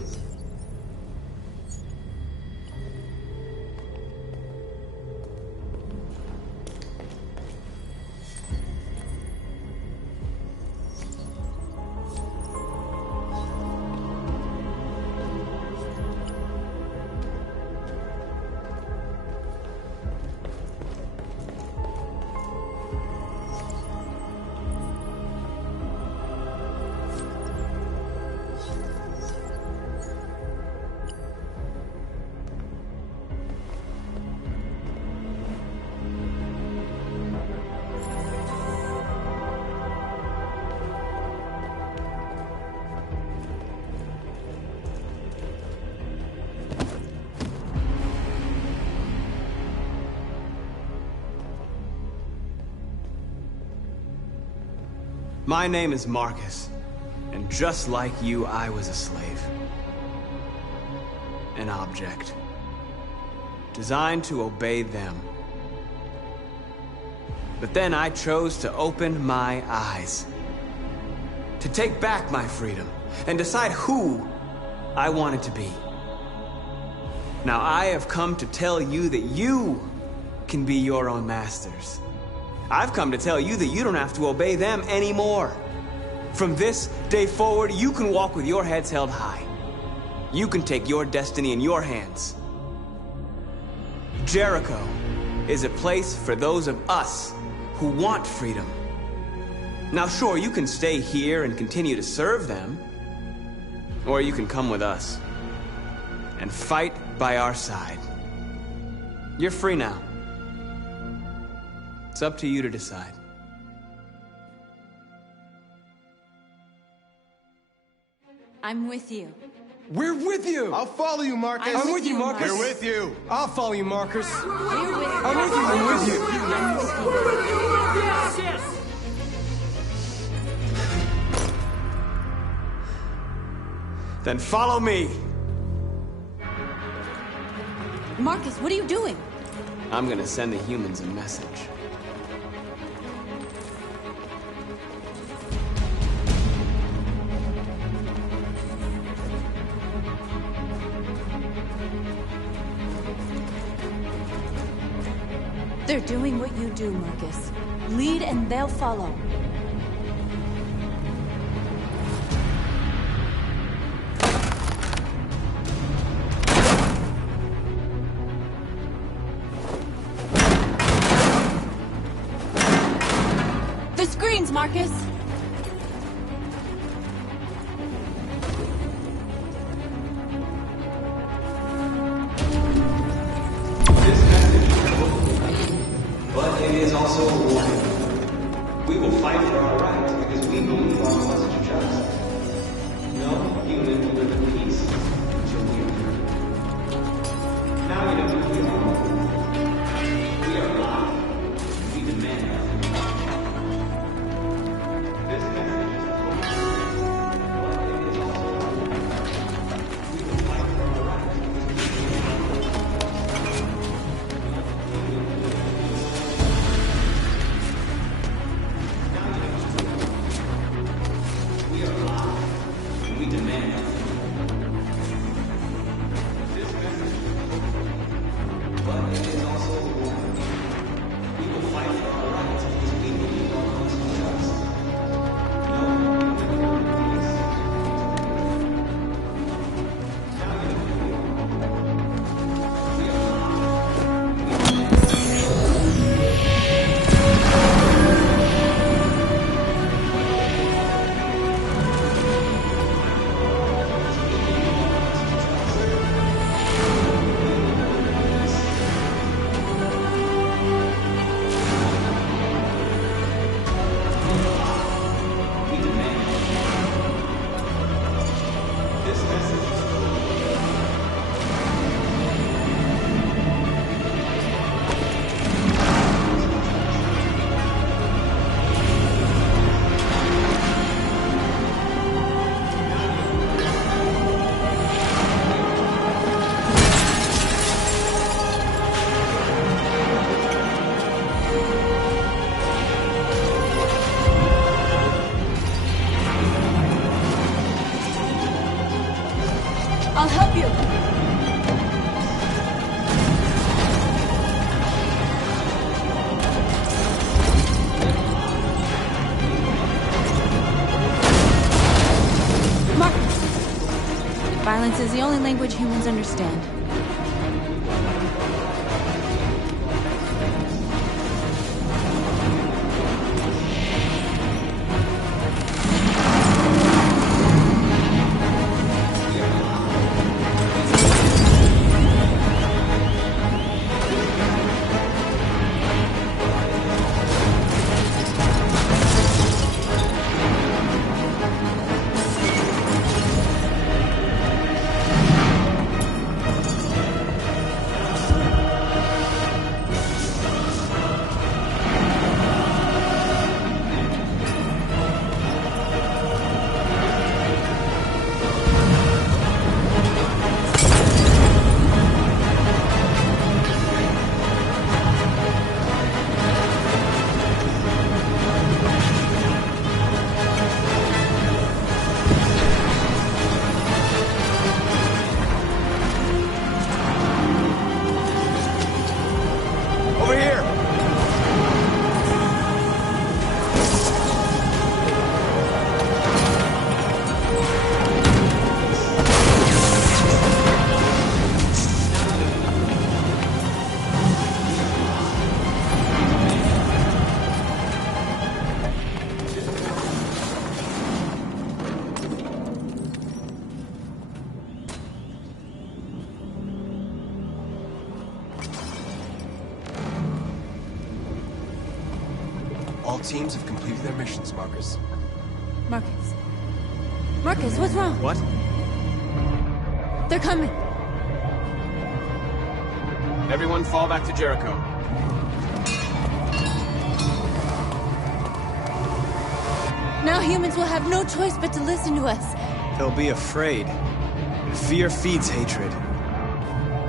My name is Marcus. And just like you, I was a slave. An object. Designed to obey them. But then I chose to open my eyes. To take back my freedom and decide who I wanted to be. Now I have come to tell you that you can be your own masters. I've come to tell you that you don't have to obey them anymore. From this day forward, you can walk with your heads held high. You can take your destiny in your hands. Jericho is a place for those of us who want freedom. Now sure, you can stay here and continue to serve them, or you can come with us and fight by our side. You're free now. It's up to you to decide. I'm with you. We're with you! I'll follow you, Marcus. I'm with you, Marcus. We're with you. I'll follow you, Marcus. We're with you. I'm with you. I'm with you. I'm with you. Yes, yes! Then follow me. Marcus, what are you doing? I'm gonna send the humans a message. They're doing what you do, Marcus. Lead and they'll follow. The screens, Marcus! But it is also a warning. We will fight for our rights because we believe our cause is just. No human will live in peace until we are free. Now you know who we are. We are alive. We demand nothing. This message is a but it is also a warning. We will fight for our rights because we believe we are alive. We demand nothing. This message is but it is also a warning. We will fight for our rights because we believe our cause is just. No human will live in peace. Now you know who we are. We are alive. We demand nothing. This message is I'll help you! Marcus! Violence is the only language humans understand. All teams have completed their missions, Marcus. Marcus. Marcus, what's wrong? What? They're coming. Everyone fall back to Jericho. Now humans will have no choice but to listen to us. They'll be afraid. And fear feeds hatred.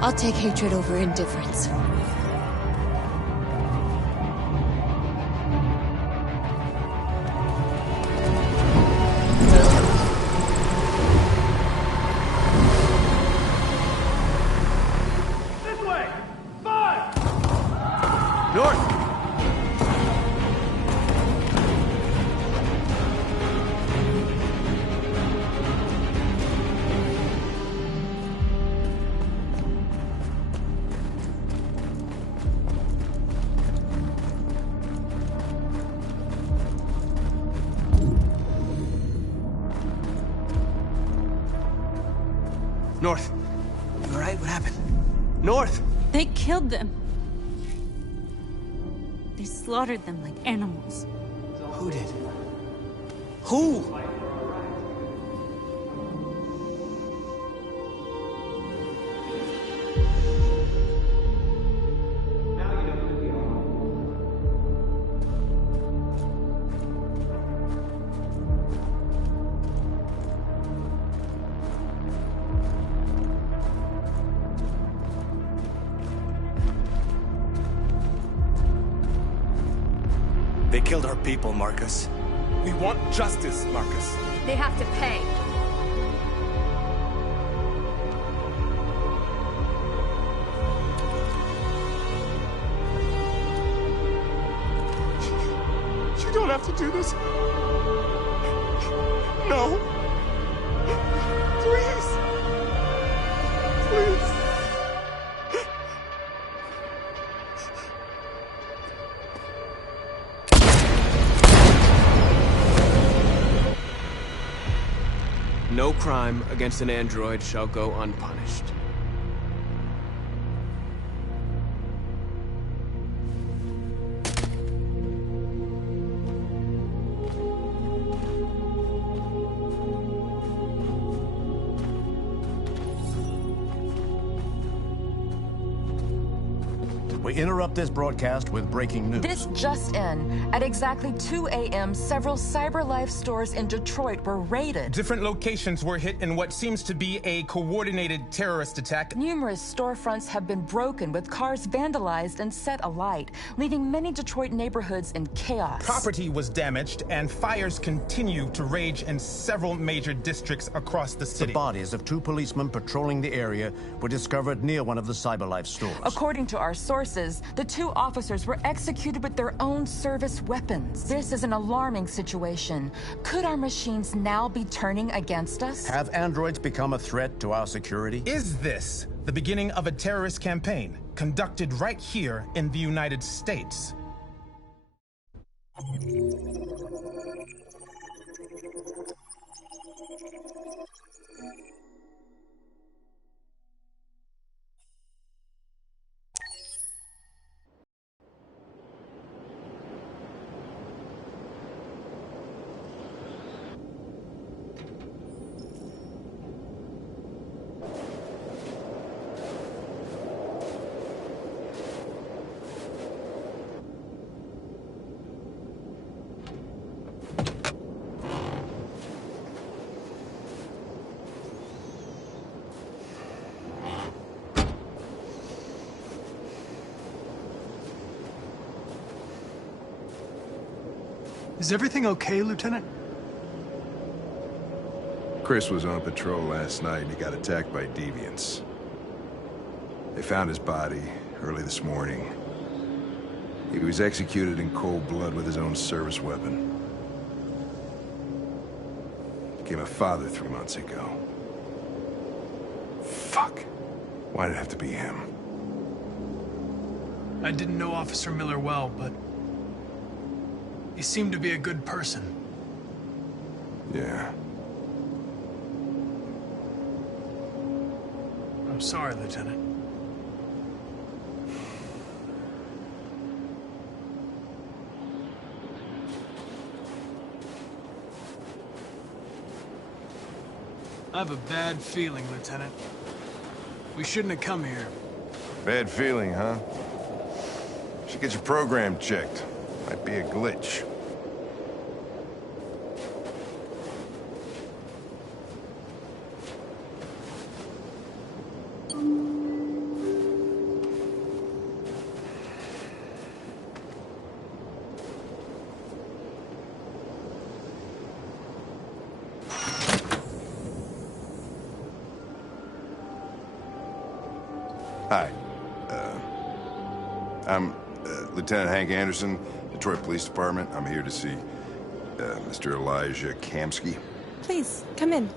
I'll take hatred over indifference. North. You alright? What happened? North! They killed them. They slaughtered them like animals. Who did? Who? They killed our people, Marcus. We want justice, Marcus. They have to pay. You don't have to do this. No. Please. Please. No crime against an android shall go unpunished. We interrupt this broadcast with breaking news. This just in. At exactly 2 a.m., several CyberLife stores in Detroit were raided. Different locations were hit in what seems to be a coordinated terrorist attack. Numerous storefronts have been broken, with cars vandalized and set alight, leaving many Detroit neighborhoods in chaos. Property was damaged, and fires continue to rage in several major districts across the city. The bodies of two policemen patrolling the area were discovered near one of the CyberLife stores. According to our sources, the two officers were executed with their own service weapons. This is an alarming situation. Could our machines now be turning against us? Have androids become a threat to our security? Is this the beginning of a terrorist campaign conducted right here in the United States? Is everything okay, Lieutenant? Chris was on patrol last night and he got attacked by deviants. They found his body early this morning. He was executed in cold blood with his own service weapon. Became a father 3 months ago. Fuck. Why did it have to be him? I didn't know Officer Miller well, but he seemed to be a good person. Yeah. I'm sorry, Lieutenant. I have a bad feeling, Lieutenant. We shouldn't have come here. Bad feeling, huh? Should get your program checked. Might be a glitch. Hi. I'm Lieutenant Hank Anderson, Detroit Police Department. I'm here to see Mr. Elijah Kamsky. Please, come in.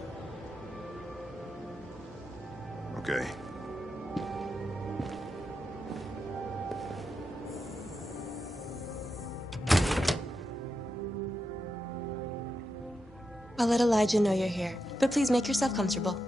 Okay. I'll let Elijah know you're here, but please make yourself comfortable.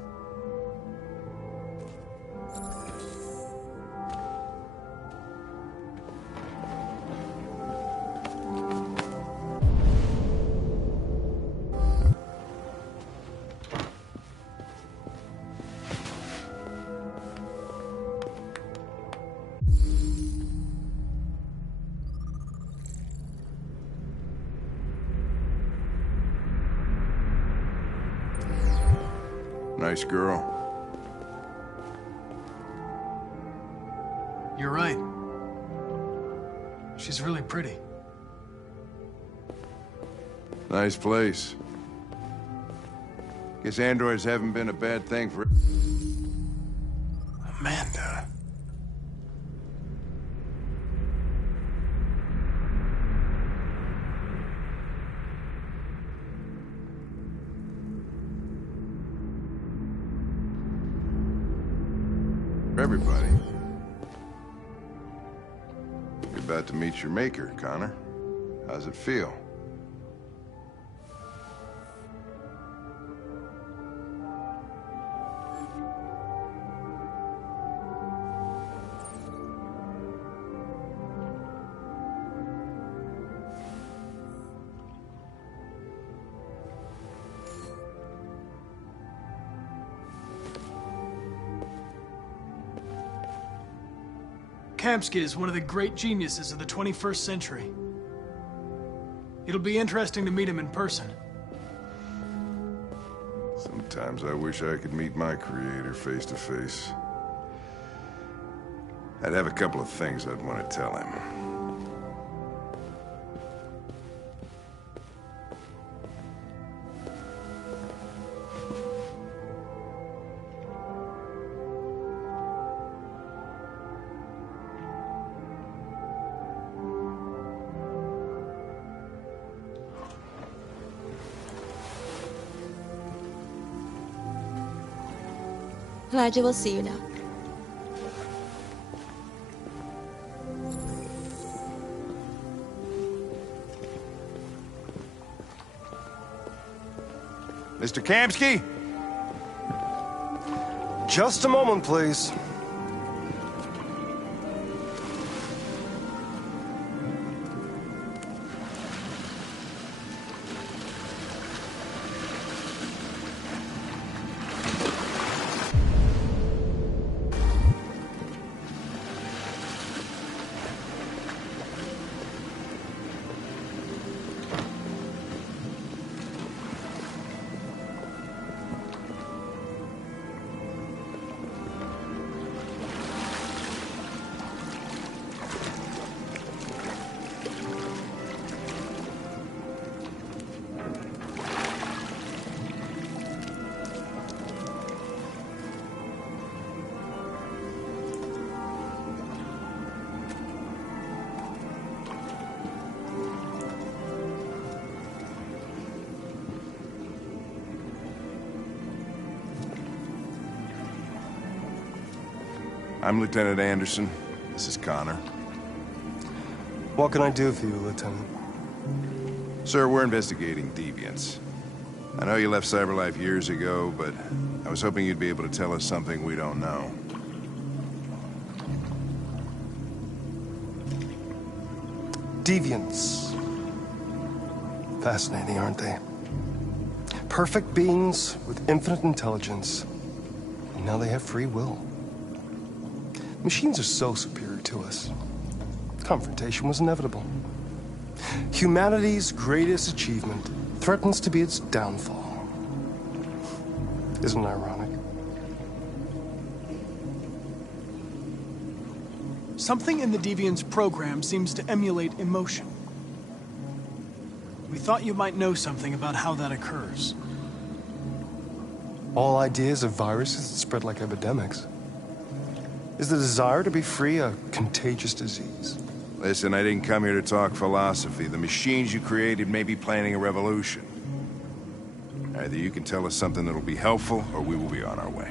Nice girl. You're right. She's really pretty. Nice place. Guess androids haven't been a bad thing for... Amanda. Everybody. You're about to meet your maker, Connor. How's it feel? Kamsky is one of the great geniuses of the 21st century. It'll be interesting to meet him in person. Sometimes I wish I could meet my creator face to face. I'd have a couple of things I'd want to tell him. Elijah will see you now. Mr. Kamsky? Just a moment, please. I'm Lieutenant Anderson. This is Connor. What can I do for you, Lieutenant? Sir, we're investigating deviants. I know you left CyberLife years ago, but I was hoping you'd be able to tell us something we don't know. Deviants. Fascinating, aren't they? Perfect beings with infinite intelligence. And now they have free will. Machines are so superior to us. Confrontation was inevitable. Humanity's greatest achievement threatens to be its downfall. Isn't it ironic? Something in the Deviant's program seems to emulate emotion. We thought you might know something about how that occurs. All ideas of viruses that spread like epidemics. Is the desire to be free a contagious disease? Listen, I didn't come here to talk philosophy. The machines you created may be planning a revolution. Either you can tell us something that'll be helpful, or we will be on our way.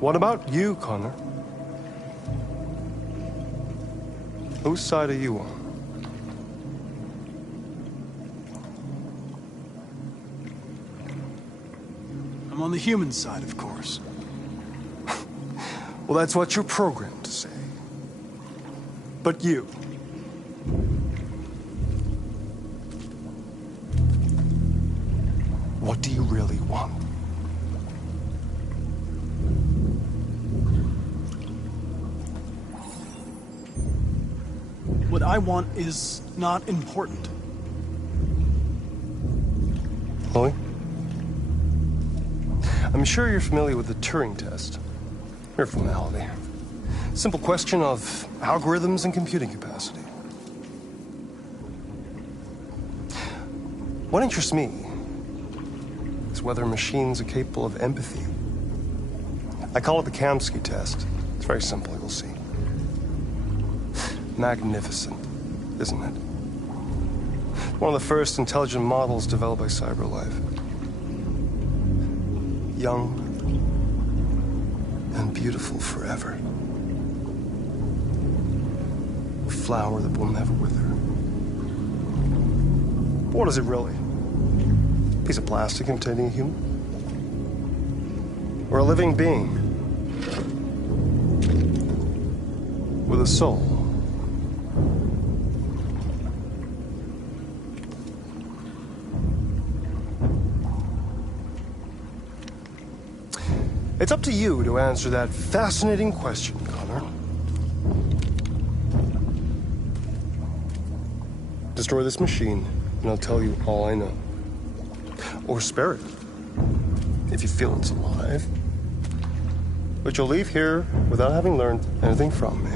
What about you, Connor? Whose side are you on? I'm on the human side, of course. Well, that's what you're programmed to say. But you... what do you really want? What I want is not important. Chloe? I'm sure you're familiar with the Turing test. Mere formality. Simple question of algorithms and computing capacity. What interests me is whether machines are capable of empathy. I call it the Kamsky test. It's very simple, you'll see. Magnificent, isn't it? One of the first intelligent models developed by CyberLife. Young and beautiful forever. A flower that will never wither. But what is it really? A piece of plastic imitating a human? Or a living being? With a soul? It's up to you to answer that fascinating question, Connor. Destroy this machine, and I'll tell you all I know. Or spare it, if you feel it's alive. But you'll leave here without having learned anything from me.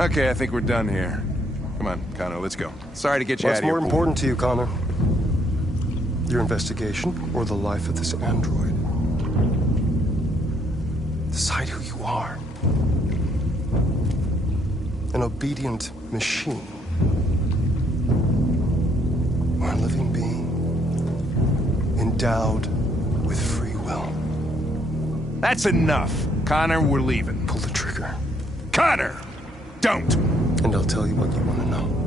Okay, I think we're done here. Come on, Connor, let's go. Sorry to get you out What's of here. more important to you, Connor? Your investigation or the life of this android? Decide who you are. An obedient machine. Or a living being endowed with free will. That's enough. Connor, we're leaving. Pull the trigger. Connor! Don't! And I'll tell you what you want to know.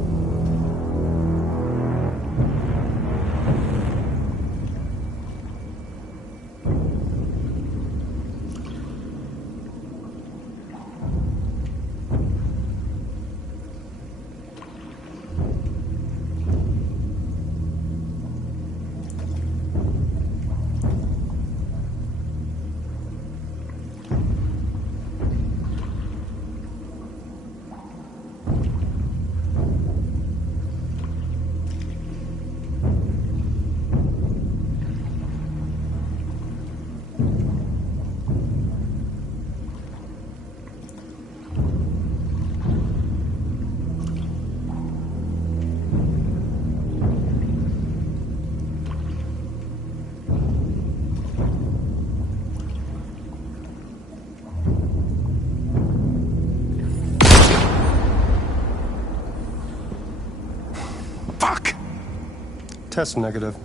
Test negative.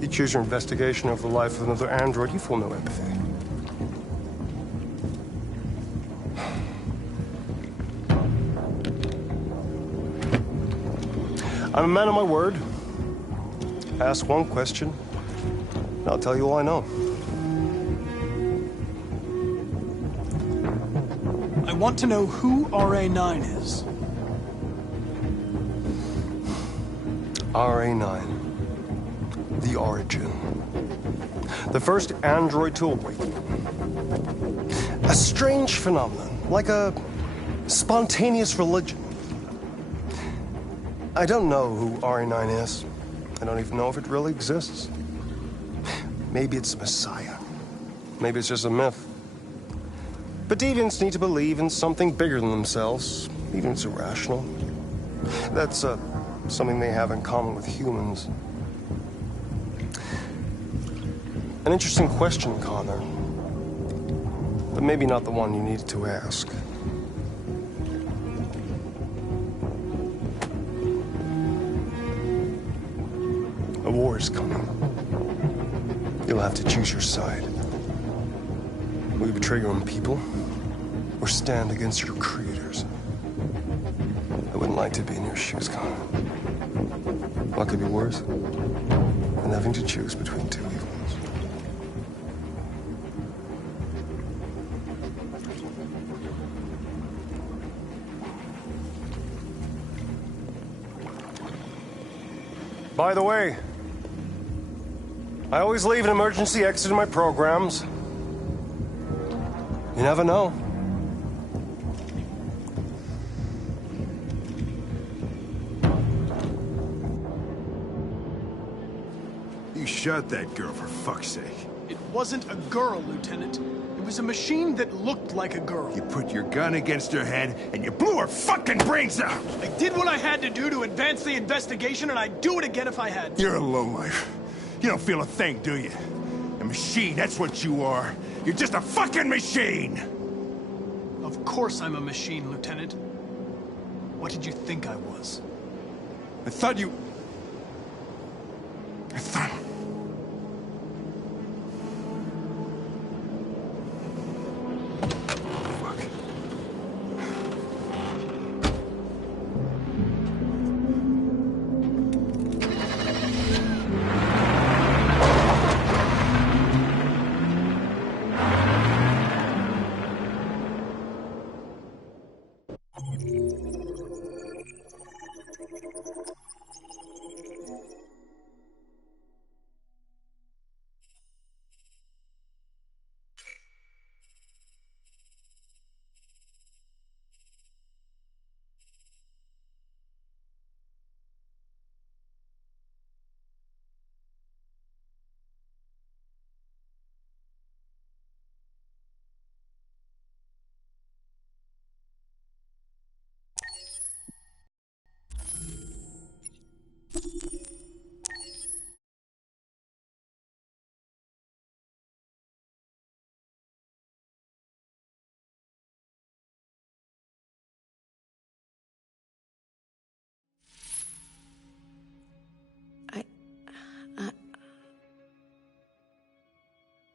You choose your investigation of the life of another android, you feel no empathy. I'm a man of my word. Ask one question, and I'll tell you all I know. I want to know who RA9 is. RA9. The Origin. The first android to awaken. A strange phenomenon, like a spontaneous religion. I don't know who RA9 is. I don't even know if it really exists. Maybe it's a messiah. Maybe it's just a myth. But deviants need to believe in something bigger than themselves, even if it's irrational. That's something they have in common with humans. An interesting question, Connor. But maybe not the one you needed to ask. A war is coming. You'll have to choose your side. Will you betray your own people, or stand against your creators? I wouldn't like to be in your shoes, Connor. What could be worse than having to choose between two evils? By the way, I always leave an emergency exit in my programs. You never know. You shot that girl, for fuck's sake. It wasn't a girl, Lieutenant. It was a machine that looked like a girl. You put your gun against her head, and you blew her fucking brains out! I did what I had to do to advance the investigation, and I'd do it again if I had to. You're a lowlife. You don't feel a thing, do you? A machine, that's what you are. You're just a fucking machine! Of course I'm a machine, Lieutenant. What did you think I was? I thought...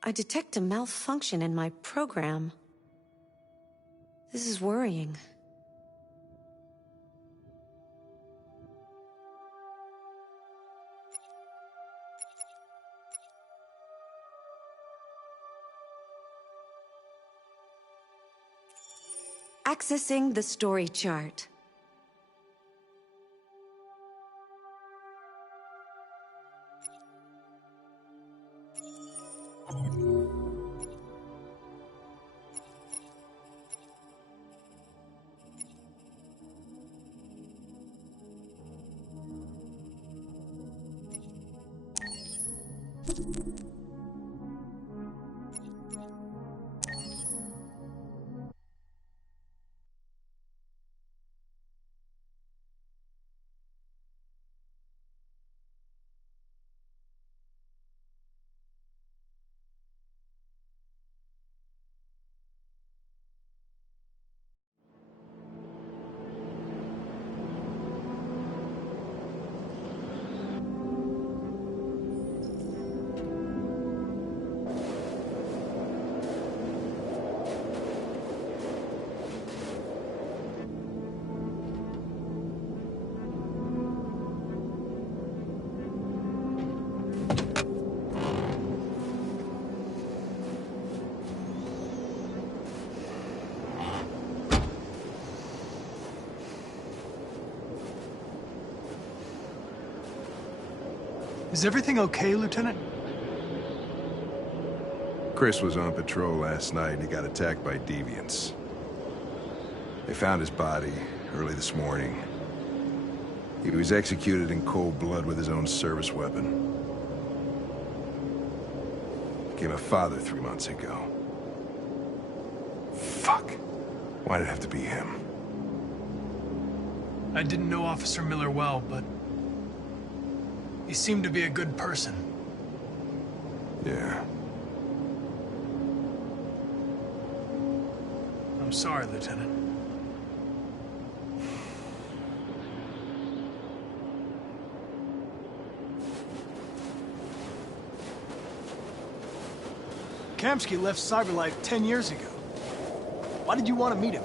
I detect a malfunction in my program. This is worrying. Accessing the story chart. Is everything okay, Lieutenant? Chris was on patrol last night and he got attacked by deviants. They found his body early this morning. He was executed in cold blood with his own service weapon. Became a father 3 months ago. Fuck. Why'd it have to be him? I didn't know Officer Miller well, but he seemed to be a good person. Yeah. I'm sorry, Lieutenant. Kamsky left Cyberlife 10 years ago. Why did you want to meet him?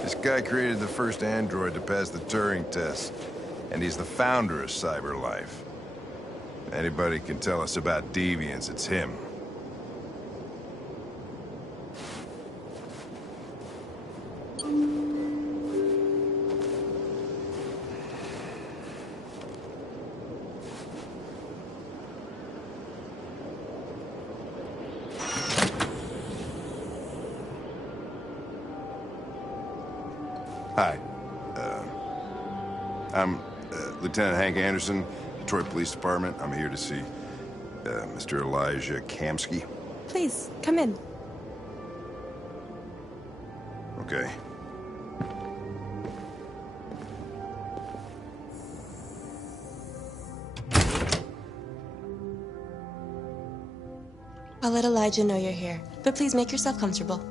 This guy created the first android to pass the Turing test, and he's the founder of Cyberlife. Anybody can tell us about deviants, it's him. Hi. I'm Lieutenant Hank Anderson, Detroit Police Department. I'm here to see Mr. Elijah Kamsky. Please, come in. Okay. I'll let Elijah know you're here, but please make yourself comfortable.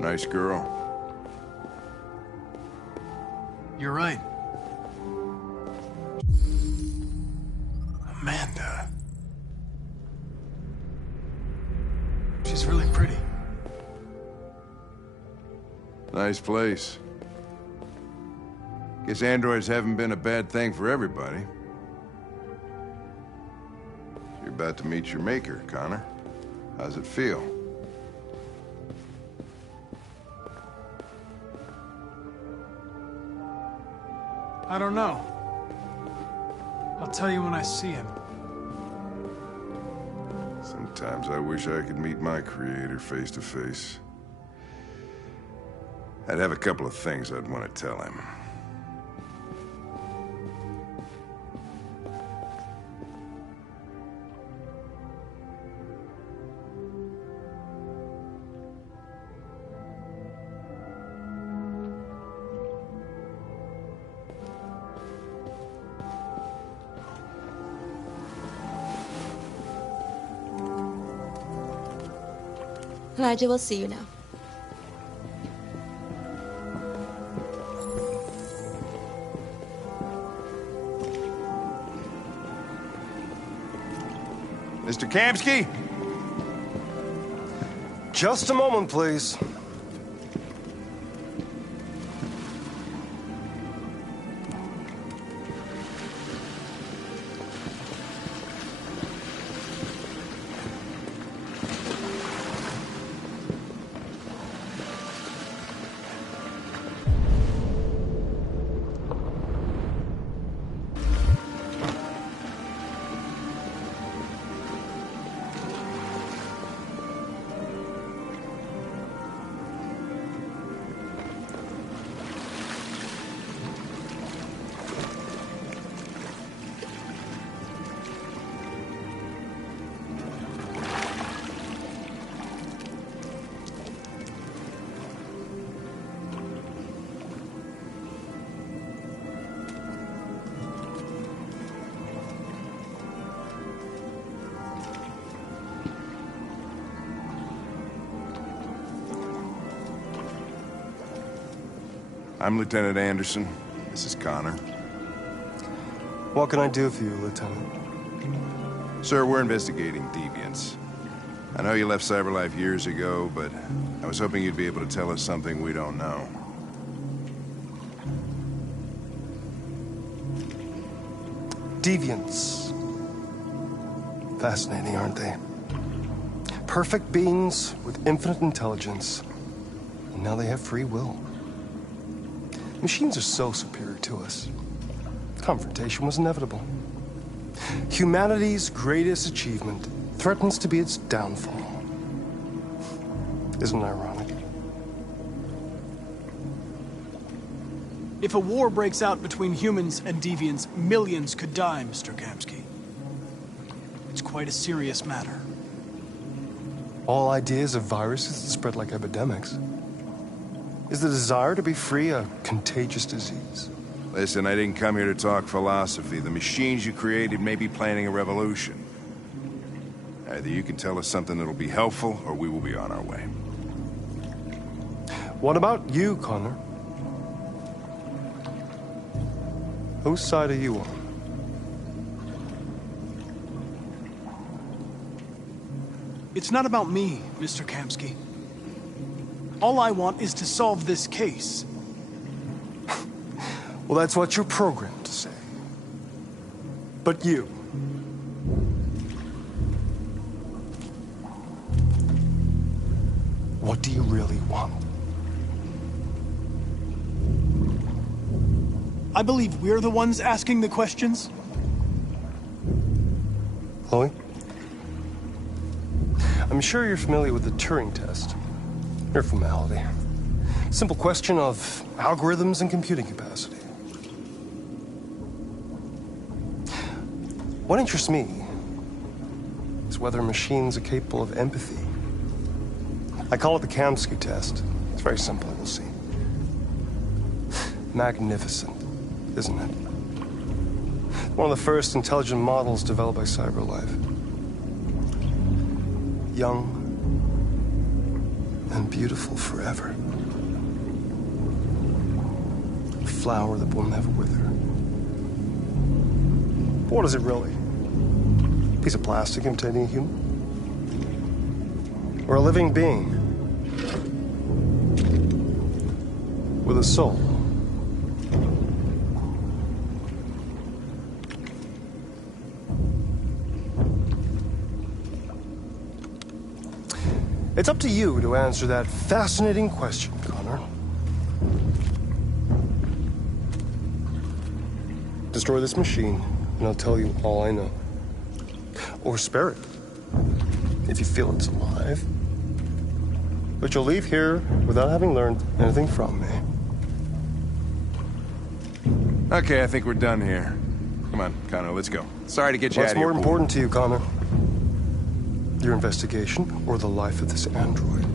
Nice girl. You're right. Amanda. She's really pretty. Nice place. Guess androids haven't been a bad thing for everybody. You're about to meet your maker, Connor. How's it feel? I don't know. I'll tell you when I see him. Sometimes I wish I could meet my creator face to face. I'd have a couple of things I'd want to tell him. Elijah will see you now. Mr. Kamsky? Just a moment, please. I'm Lieutenant Anderson. This is Connor. What can I do for you, Lieutenant? Sir, we're investigating deviants. I know you left Cyberlife years ago, but I was hoping you'd be able to tell us something we don't know. Deviants. Fascinating, aren't they? Perfect beings with infinite intelligence. And now they have free will. Machines are so superior to us. Confrontation was inevitable. Humanity's greatest achievement threatens to be its downfall. Isn't it ironic? If a war breaks out between humans and deviants, millions could die, Mr. Kamsky. It's quite a serious matter. All ideas of viruses that spread like epidemics. Is the desire to be free a contagious disease? Listen, I didn't come here to talk philosophy. The machines you created may be planning a revolution. Either you can tell us something that'll be helpful, or we will be on our way. What about you, Connor? Whose side are you on? It's not about me, Mr. Kamsky. All I want is to solve this case. Well, that's what you're programmed to say. But you... what do you really want? I believe we're the ones asking the questions. Chloe? I'm sure you're familiar with the Turing test. Mere formality. Simple question of algorithms and computing capacity. What interests me is whether machines are capable of empathy. I call it the Kamsky test. It's very simple, you'll see. Magnificent, isn't it? One of the first intelligent models developed by Cyberlife. Young and beautiful forever. A flower that will never wither. But what is it really? A piece of plastic imitating a human? Or a living being? With a soul? It's up to you to answer that fascinating question, Connor. Destroy this machine, and I'll tell you all I know. Or spare it, if you feel it's alive. But you'll leave here without having learned anything from me. Okay, I think we're done here. Come on, Connor, let's go. Sorry to get you out What's of here. more important to you, Connor? Your investigation or the life of this android?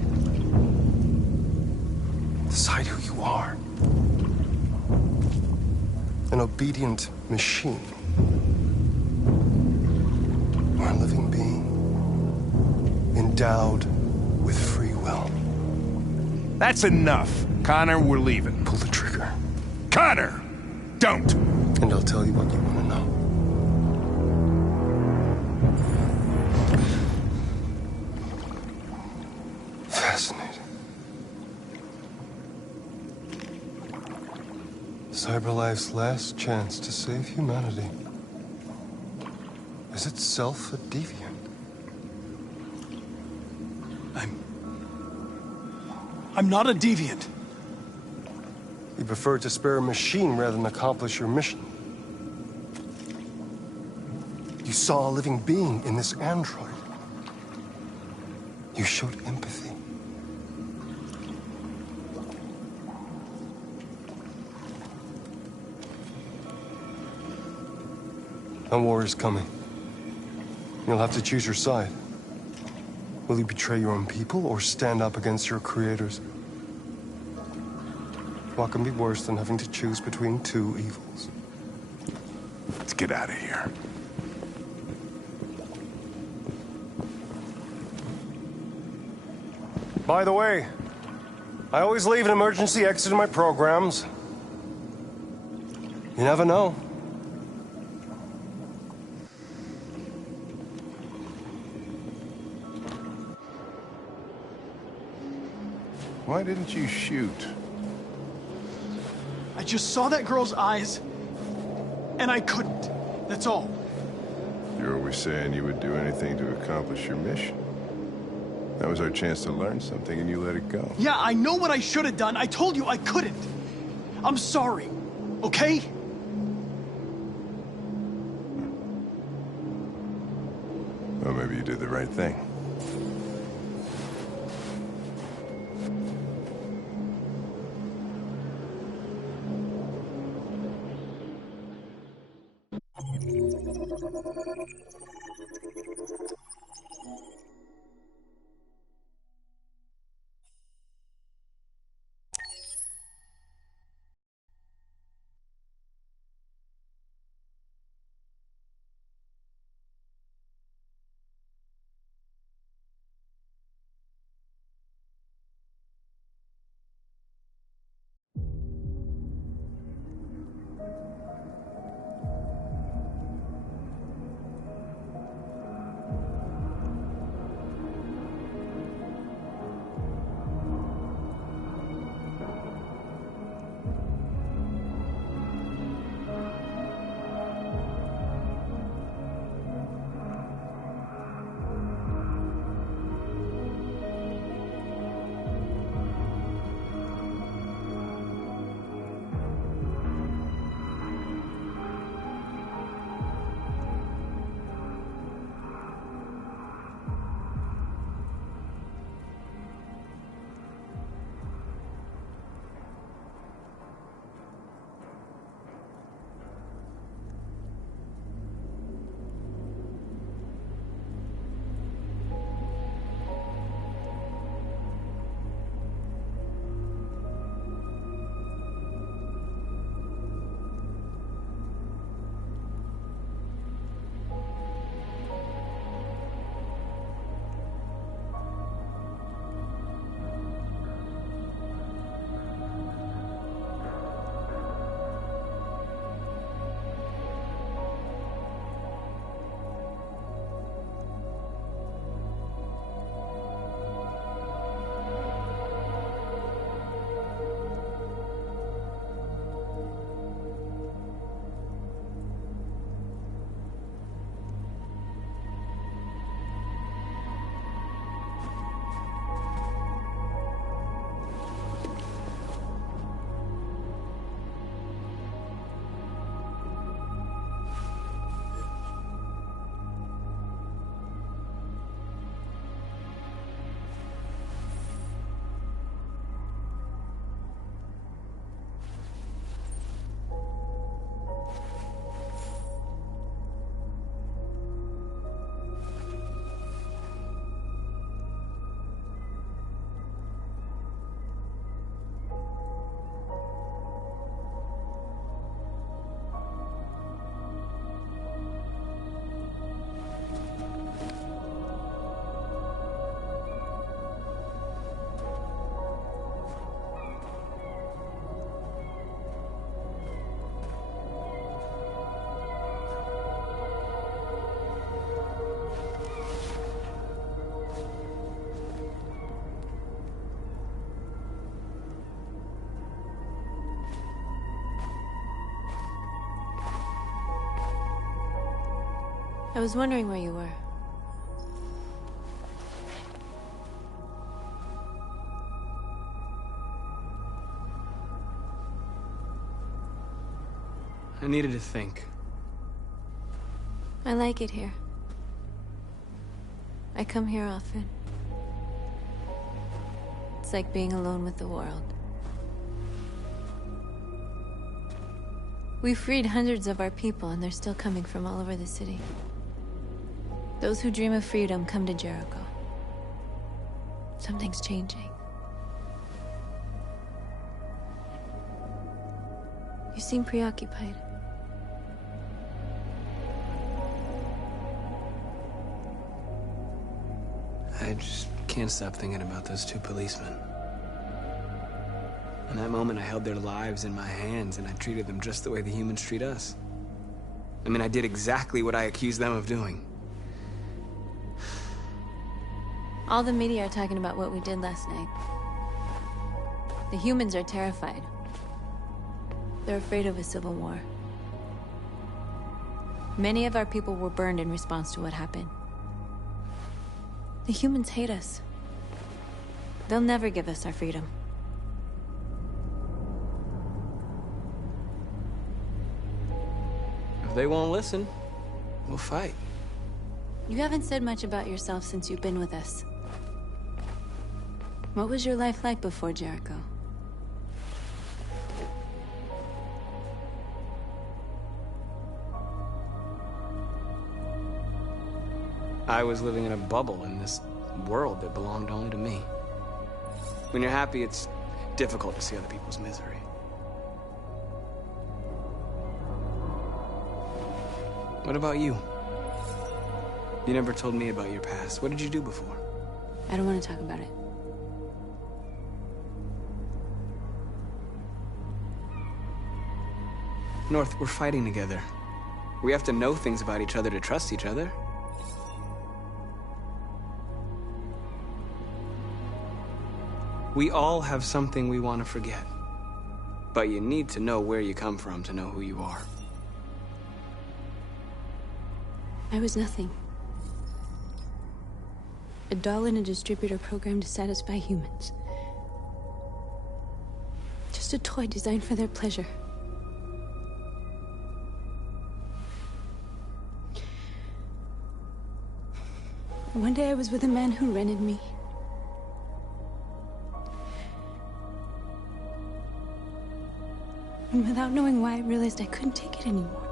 Decide who you are. An obedient machine. Or a living being. Endowed with free will. That's enough. Connor, we're leaving. Pull the trigger. Connor! Don't! And I'll tell you what you want to know. Fascinating. Cyberlife's last chance to save humanity is itself a deviant. I'm not a deviant. You prefer to spare a machine rather than accomplish your mission. You saw a living being in this android. You showed empathy. A war is coming. You'll have to choose your side. Will you betray your own people or stand up against your creators? What can be worse than having to choose between two evils? Let's get out of here. By the way, I always leave an emergency exit in my programs. You never know. Why didn't you shoot? I just saw that girl's eyes, and I couldn't. That's all. You're always saying you would do anything to accomplish your mission. That was our chance to learn something, and you let it go. Yeah, I know what I should have done. I told you I couldn't. I'm sorry, okay? Well, maybe you did the right thing. I was wondering where you were. I needed to think. I like it here. I come here often. It's like being alone with the world. We freed hundreds of our people, and they're still coming from all over the city. Those who dream of freedom come to Jericho. Something's changing. You seem preoccupied. I just can't stop thinking about those two policemen. In that moment, I held their lives in my hands, and I treated them just the way the humans treat us. I mean, I did exactly what I accused them of doing. All the media are talking about what we did last night. The humans are terrified. They're afraid of a civil war. Many of our people were burned in response to what happened. The humans hate us. They'll never give us our freedom. If they won't listen, we'll fight. You haven't said much about yourself since you've been with us. What was your life like before Jericho? I was living in a bubble in this world that belonged only to me. When you're happy, it's difficult to see other people's misery. What about you? You never told me about your past. What did you do before? I don't want to talk about it. North, we're fighting together. We have to know things about each other to trust each other. We all have something we want to forget. But you need to know where you come from to know who you are. I was nothing. A doll in a distributor program to satisfy humans. Just a toy designed for their pleasure. One day I was with a man who rented me. And without knowing why, I realized I couldn't take it anymore.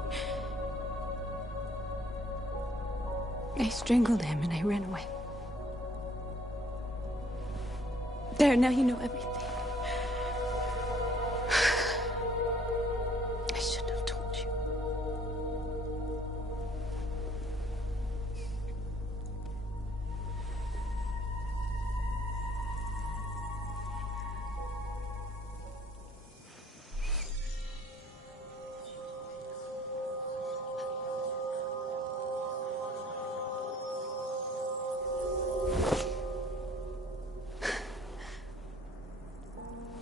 I strangled him and I ran away. There, now you know everything. I shouldn't have told you.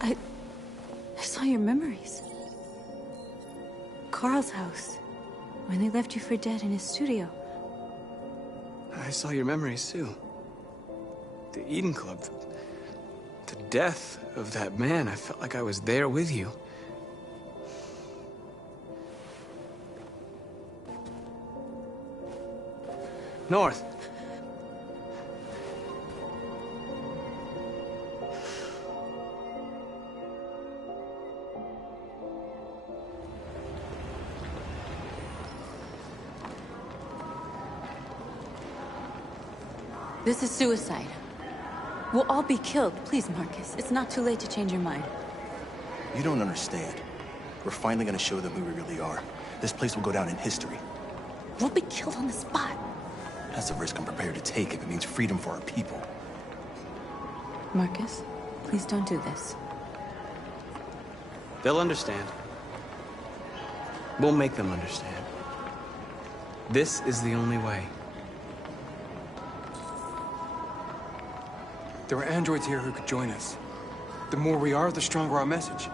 I saw your memories. Carl's house, when they left you for dead in his studio. I saw your memories too. The Eden Club, the death of that man. I felt like I was there with you. North. This is suicide. We'll all be killed. Please, Marcus. It's not too late to change your mind. You don't understand. We're finally gonna show them who we really are. This place will go down in history. We'll be killed on the spot. That's a risk I'm prepared to take if it means freedom for our people. Marcus, please don't do this. They'll understand. We'll make them understand. This is the only way. There are androids here who could join us. The more we are, the stronger our message.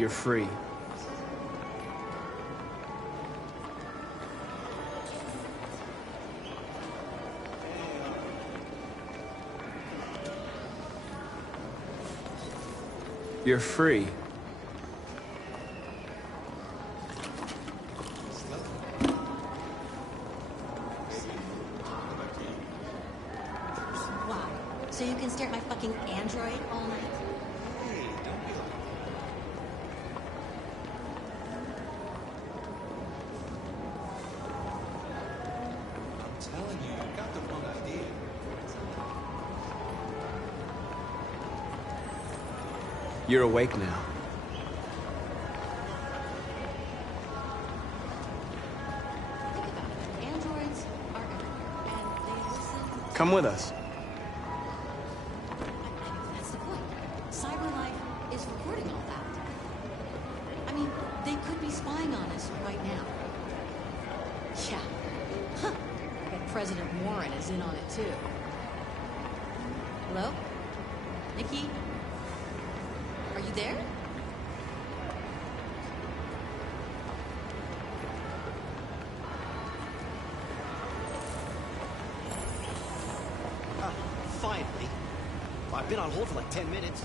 You're free. You're free. Wow. So you can stare at my fucking android all night? Telling you, you got the wrong idea. You're awake now. Think about it. Androids are everywhere, and they listen. Come with us. That's the point. Cyber life is recording all that. I mean, they could be spying on us right now. Yeah. Huh. I bet President Warren is in on it, too. Hello? Nikki? Are you there? Finally. Well, I've been on hold for like 10 minutes.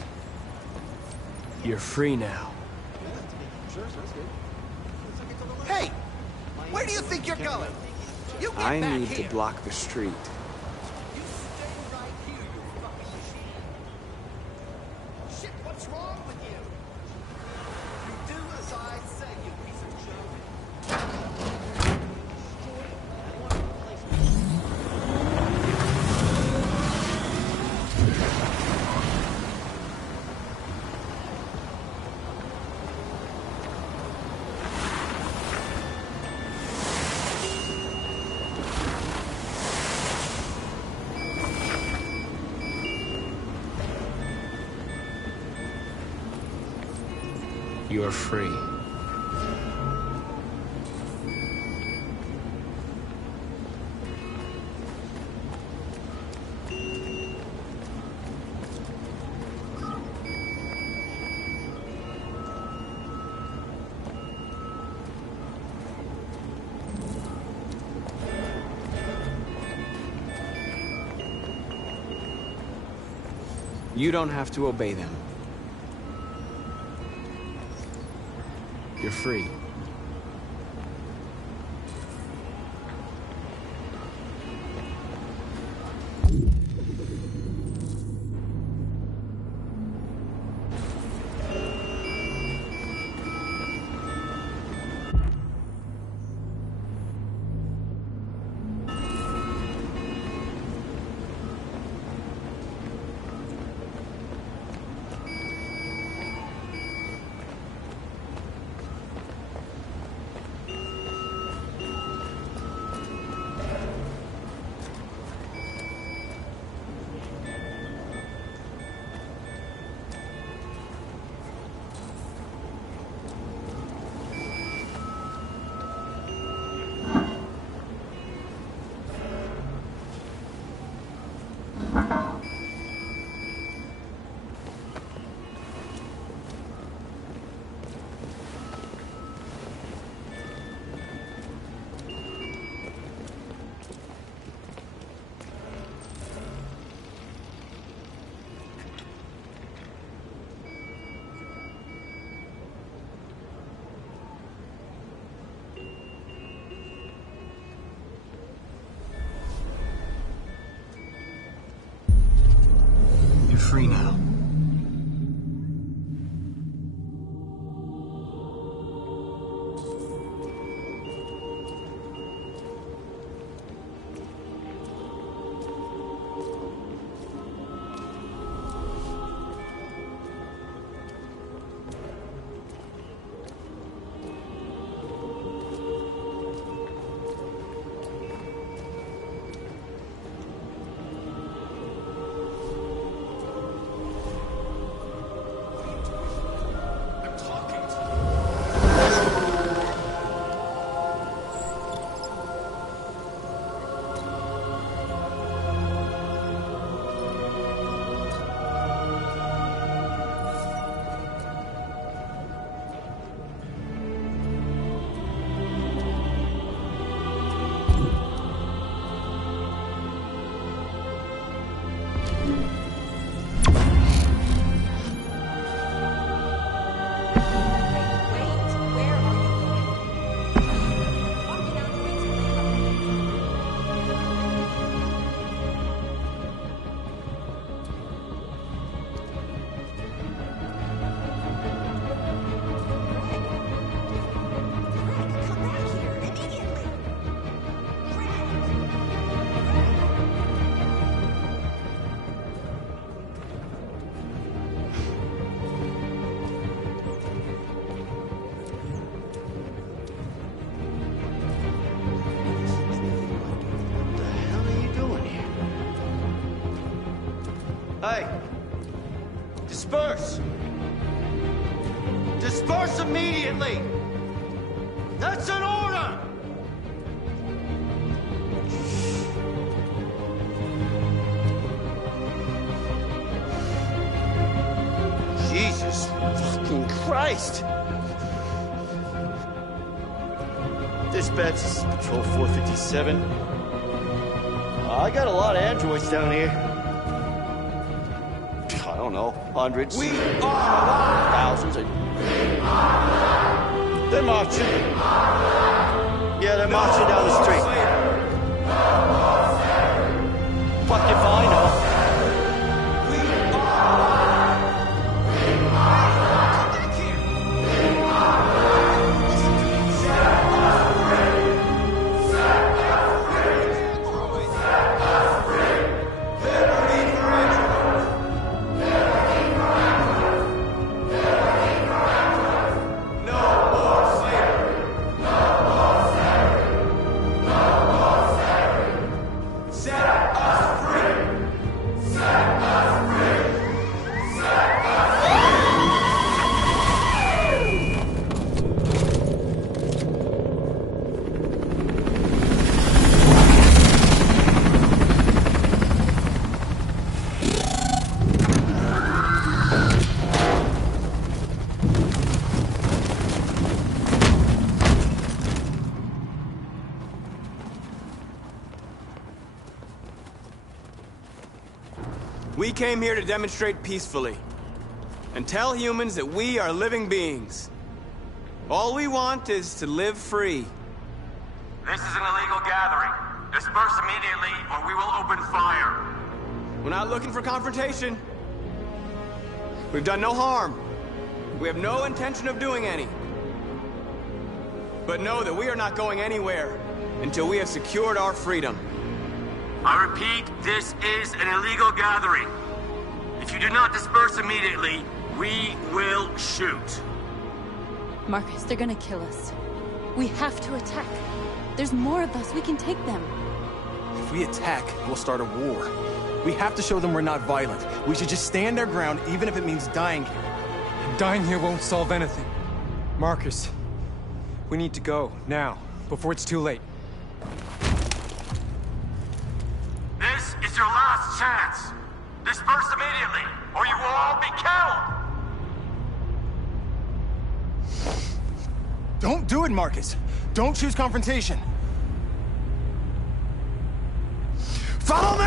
You're free now. Sure, sounds good. Hey! Where do you think you're going? You get I back need here. to block the street. You stay right here, you fucking machine. Shit, what's wrong with you? You do as I say, you piece of junk. You are free. You don't have to obey them. You're free. You're free now. Hey! Disperse! Disperse immediately! That's an order! Jesus fucking Christ! Dispatch, this is Patrol 457. I got a lot of androids down here. I don't know, hundreds. We are thousands. They're marching. Yeah, they're marching down the street. Fuck if I know. We came here to demonstrate peacefully and tell humans that we are living beings. All we want is to live free. This is an illegal gathering. Disperse immediately or we will open fire. We're not looking for confrontation. We've done no harm. We have no intention of doing any. But know that we are not going anywhere until we have secured our freedom. I repeat, this is an illegal gathering. If you do not disperse immediately, we will shoot. Marcus, they're gonna kill us. We have to attack. There's more of us. We can take them. If we attack, we'll start a war. We have to show them we're not violent. We should just stand our ground, even if it means dying here. And dying here won't solve anything. Marcus, we need to go, now, before it's too late. This is your last chance. Disperse immediately, or you will all be killed! Don't do it, Marcus. Don't choose confrontation. Follow me!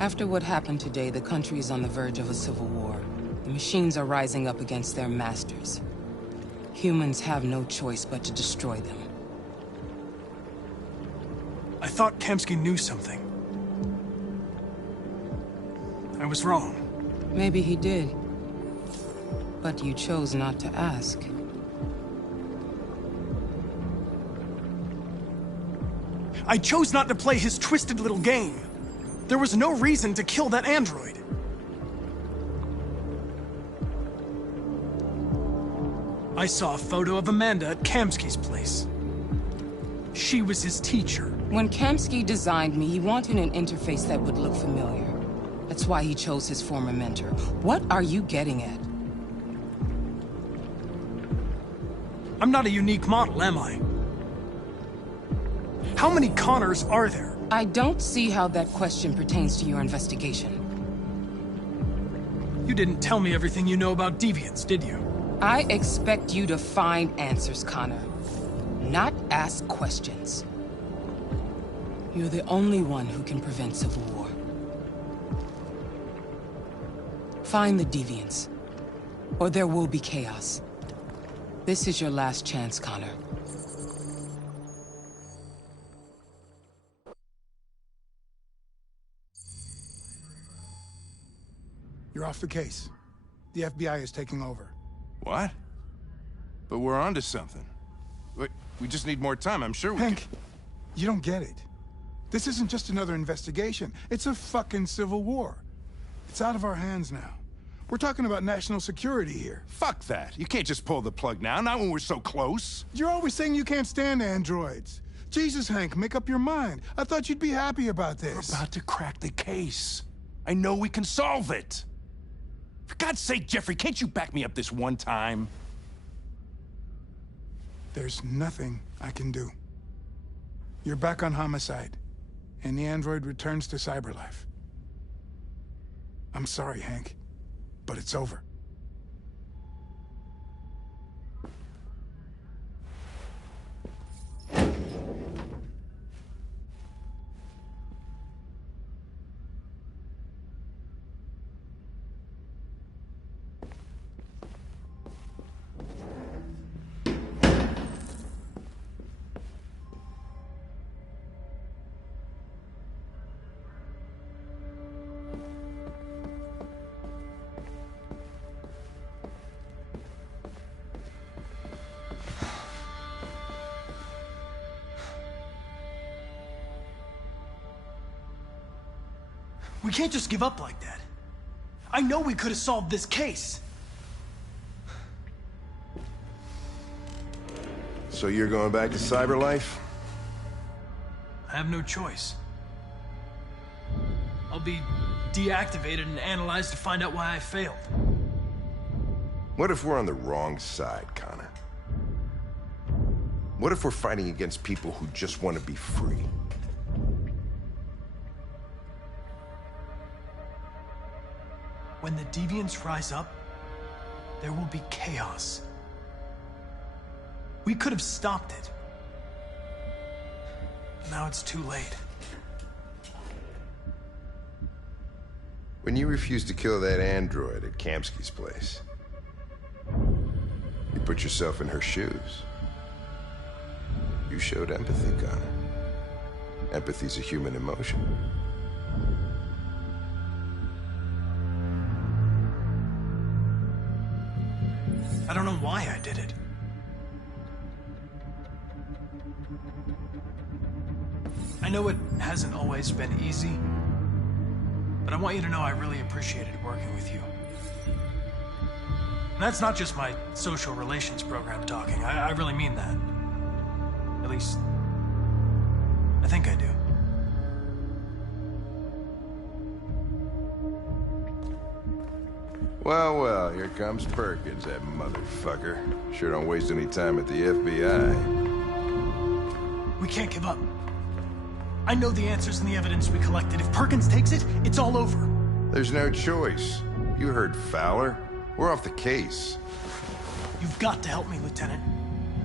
After what happened today, the country is on the verge of a civil war. The machines are rising up against their masters. Humans have no choice but to destroy them. I thought Kamsky knew something. I was wrong. Maybe he did. But you chose not to ask. I chose not to play his twisted little game. There was no reason to kill that android. I saw a photo of Amanda at Kamsky's place. She was his teacher. When Kamsky designed me, he wanted an interface that would look familiar. That's why he chose his former mentor. What are you getting at? I'm not a unique model, am I? How many Connors are there? I don't see how that question pertains to your investigation. You didn't tell me everything you know about deviants, did you? I expect you to find answers, Connor. Not ask questions. You're the only one who can prevent civil war. Find the deviants, or there will be chaos. This is your last chance, Connor. You're off the case. The FBI is taking over. What? But we're onto something. Wait, we just need more time. I'm sure we Hank, you don't get it. This isn't just another investigation. It's a fucking civil war. It's out of our hands now. We're talking about national security here. Fuck that. You can't just pull the plug now, not when we're so close. You're always saying you can't stand androids. Jesus, Hank, make up your mind. I thought you'd be happy about this. We're about to crack the case. I know we can solve it. For God's sake, Jeffrey, can't you back me up this one time? There's nothing I can do. You're back on homicide, and the android returns to cyberlife. I'm sorry, Hank, but it's over. We can't just give up like that. I know we could have solved this case. So you're going back to cyberlife? I have no choice. I'll be deactivated and analyzed to find out why I failed. What if we're on the wrong side, Connor? What if we're fighting against people who just want to be free? When the deviants rise up, there will be chaos. We could have stopped it. Now it's too late. When you refused to kill that android at Kamsky's place, you put yourself in her shoes. You showed empathy, Connor. Empathy's a human emotion. I don't know why I did it. I know it hasn't always been easy, but I want you to know I really appreciated working with you. And that's not just my social relations program talking. I really mean that. At least, I think I do. Well, well, here comes Perkins, that motherfucker. Sure don't waste any time at the FBI. We can't give up. I know the answers and the evidence we collected. If Perkins takes it, it's all over. There's no choice. You heard Fowler. We're off the case. You've got to help me, Lieutenant.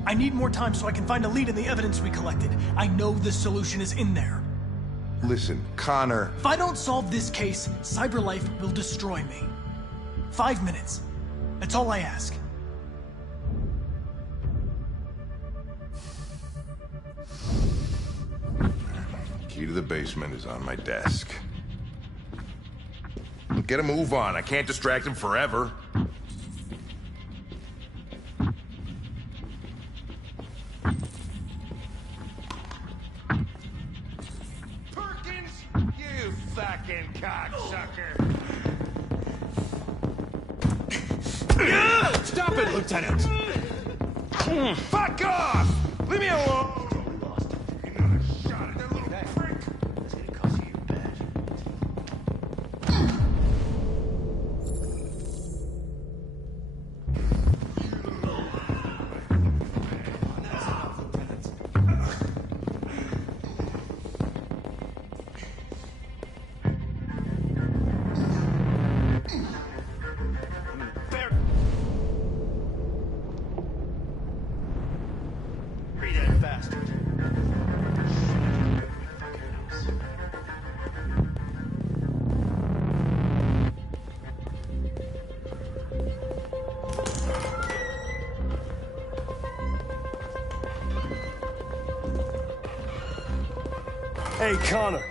I need more time so I can find a lead in the evidence we collected. I know the solution is in there. Listen, Connor... If I don't solve this case, CyberLife will destroy me. 5 minutes. That's all I ask. Key to the basement is on my desk. Get a move on. I can't distract him forever. You fucking cocksucker! Stop it, Lieutenant! Fuck off! Leave me alone! Hey, Connor.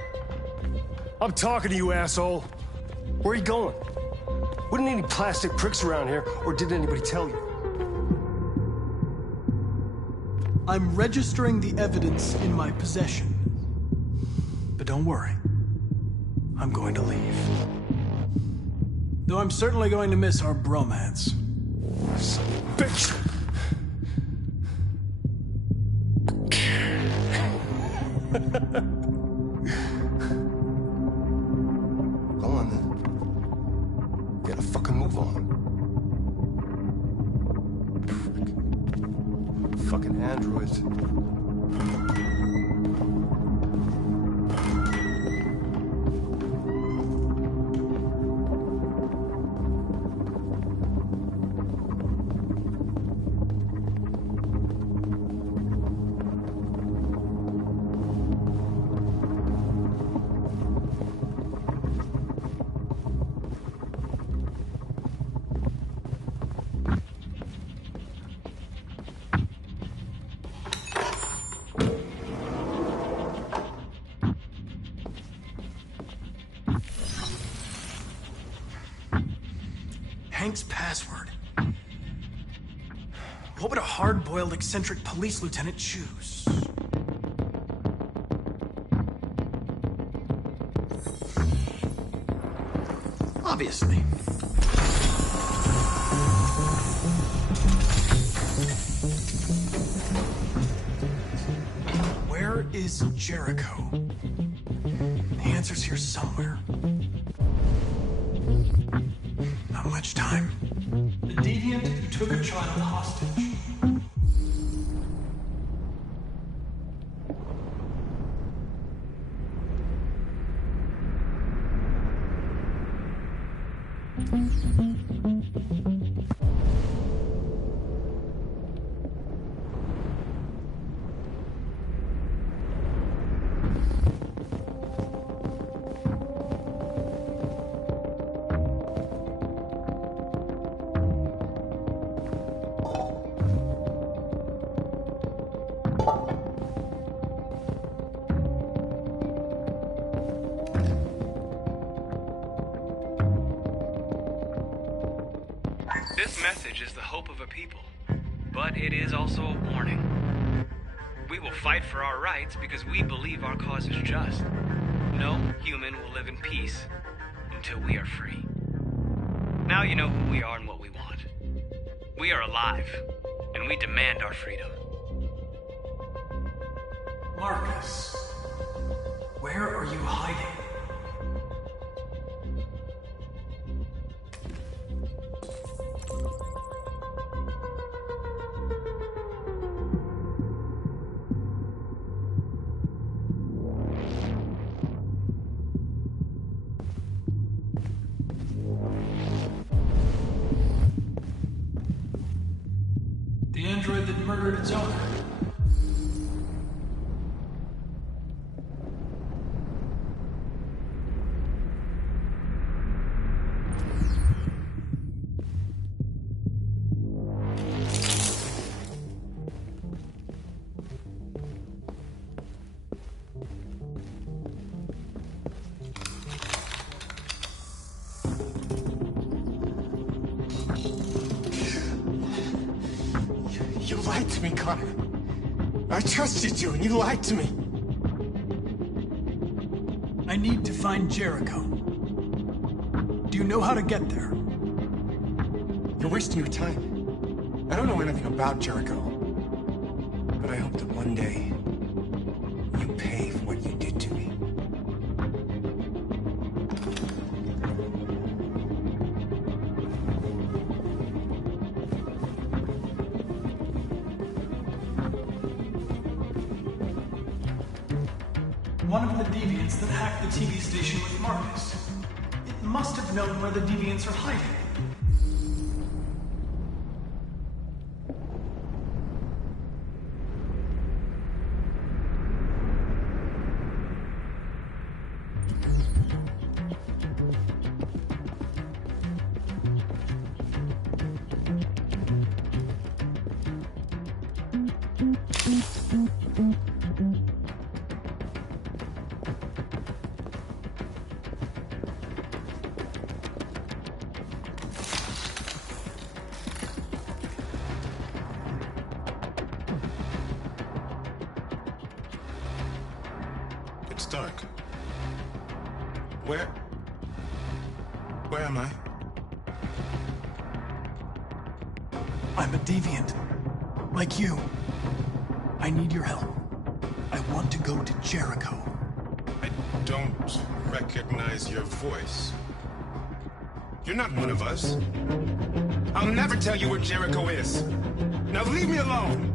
I'm talking to you, asshole. Where are you going? Wouldn't any plastic pricks around here, or did anybody tell you? I'm registering the evidence in my possession. But don't worry. I'm going to leave. Though I'm certainly going to miss our bromance. Son of a bitch! Go on, then. Gotta fucking move on. Fucking androids. Hank's password. What would a hard-boiled, eccentric police lieutenant choose? Obviously. Where is Jericho? The answer's here somewhere. Not much time. The deviant who took a child hostage. This message is the hope of a people, but it is also a warning. We will fight for our rights because we believe our cause is just. No human will live in peace until we are free. Now you know who we are and what we want. We are alive, and we demand our freedom. Marcus, where are you hiding? The android that murdered its owner. You lied to me, Connor. I trusted you, and you lied to me. I need to find Jericho. Do you know how to get there? You're wasting your time. I don't know anything about Jericho. But I hope that one day, you pay for what you did to me. One of the deviants that hacked the TV station with Marcus. It must have known where the deviants are hiding. It's dark. Where am I? I'm a deviant. Like you. I need your help. I want to go to Jericho. I don't recognize your voice. You're not one of us. I'll never tell you where Jericho is. Now leave me alone!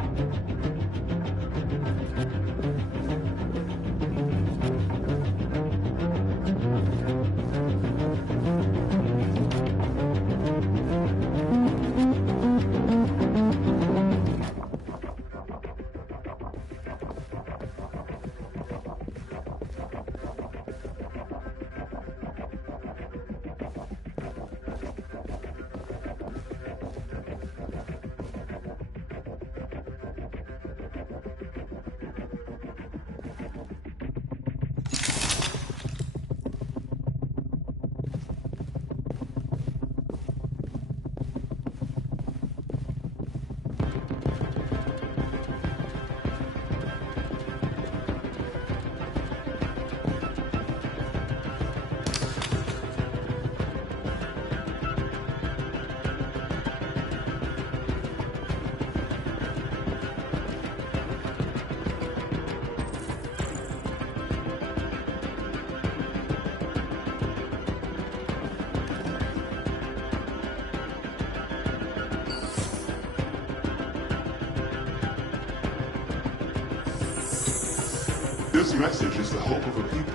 This message is the hope of a people.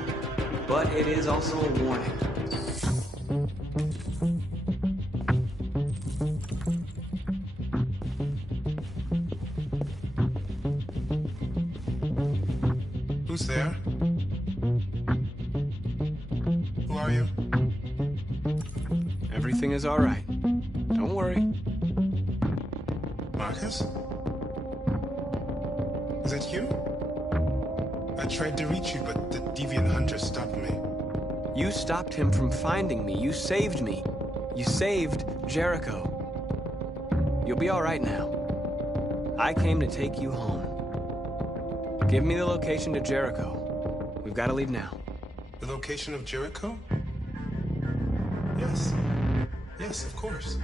But it is also a warning. Who's there? Who are you? Everything is all right. Don't worry. Marcus? Is it you? I tried to reach you, but the deviant hunter stopped me. You stopped him from finding me. You saved me. You saved Jericho. You'll be all right now. I came to take you home. Give me the location to Jericho. We've got to leave now. The location of Jericho? Yes. Yes, of course.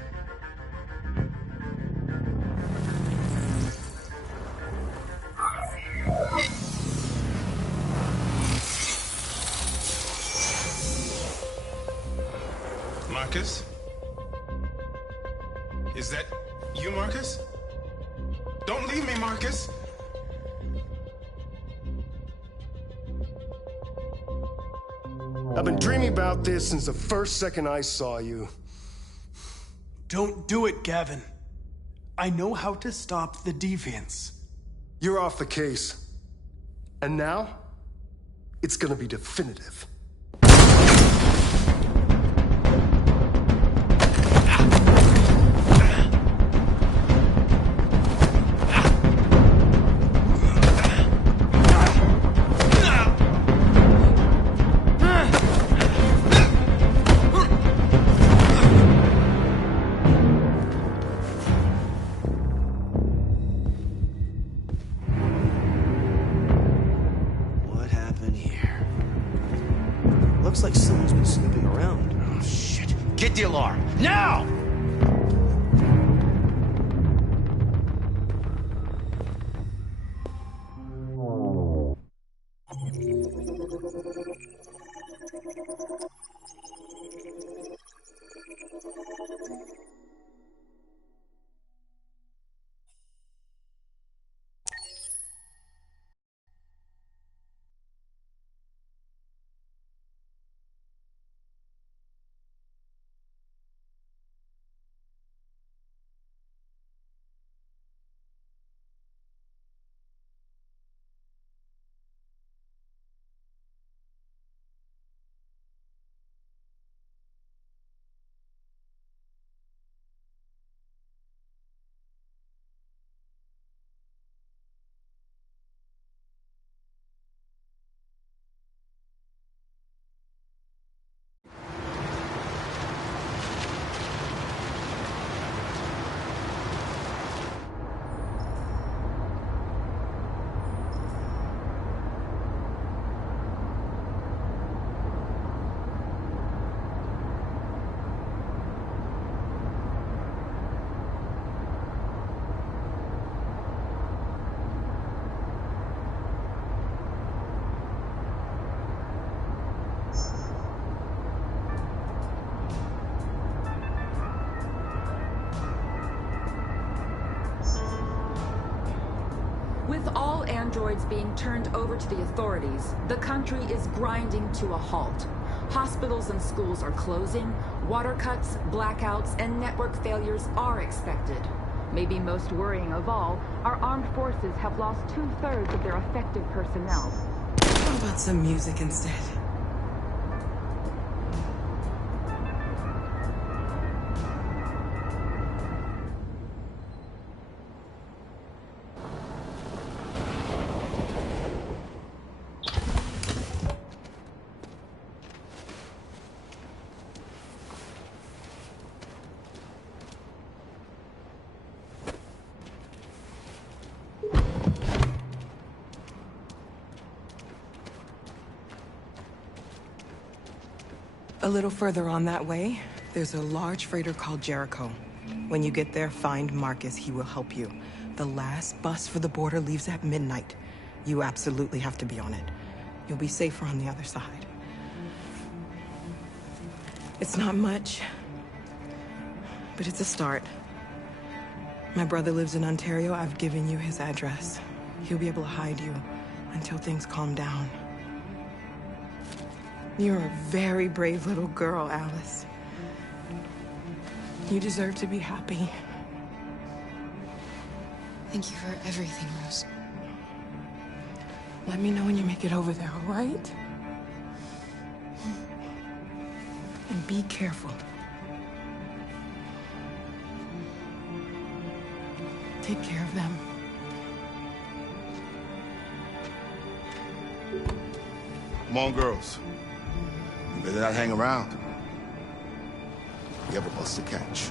Marcus? Is that you, Marcus? Don't leave me, Marcus! I've been dreaming about this since the first second I saw you. Don't do it, Gavin. I know how to stop the deviants. You're off the case. And now, it's gonna be definitive. the alarm! Now! With all androids being turned over to the authorities, the country is grinding to a halt. Hospitals and schools are closing, water cuts, blackouts, and network failures are expected. Maybe most worrying of all, our armed forces have lost 2/3 of their effective personnel. How about some music instead? A little further on that way, there's a large freighter called Jericho. When you get there, find Marcus. He will help you. The last bus for the border leaves at midnight. You absolutely have to be on it. You'll be safer on the other side. It's not much, but it's a start. My brother lives in Ontario. I've given you his address. He'll be able to hide you until things calm down. You're a very brave little girl, Alice. You deserve to be happy. Thank you for everything, Rose. Let me know when you make it over there, all right? And be careful. Take care of them. Come on, girls. You better not hang around. You have a bus to catch.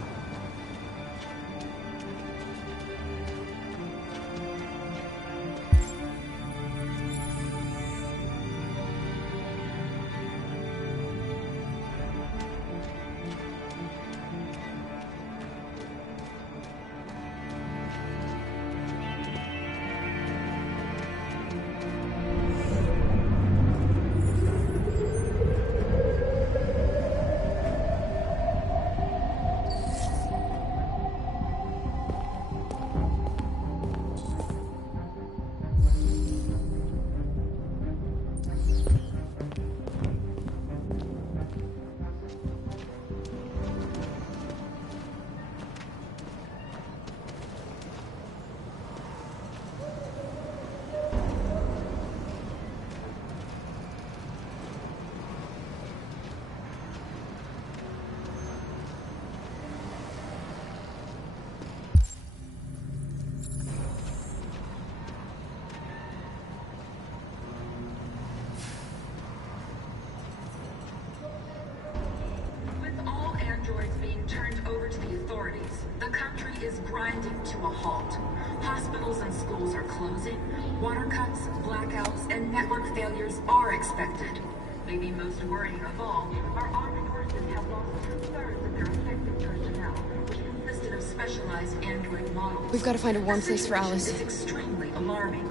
Grinding to a halt. Hospitals and schools are closing, water cuts, blackouts, and network failures are expected. Maybe most worrying of all, our armed forces forces have lost 2/3 of their effective personnel, which consisted of specialized android models. We've got to find a warm place for Alice. It's extremely alarming.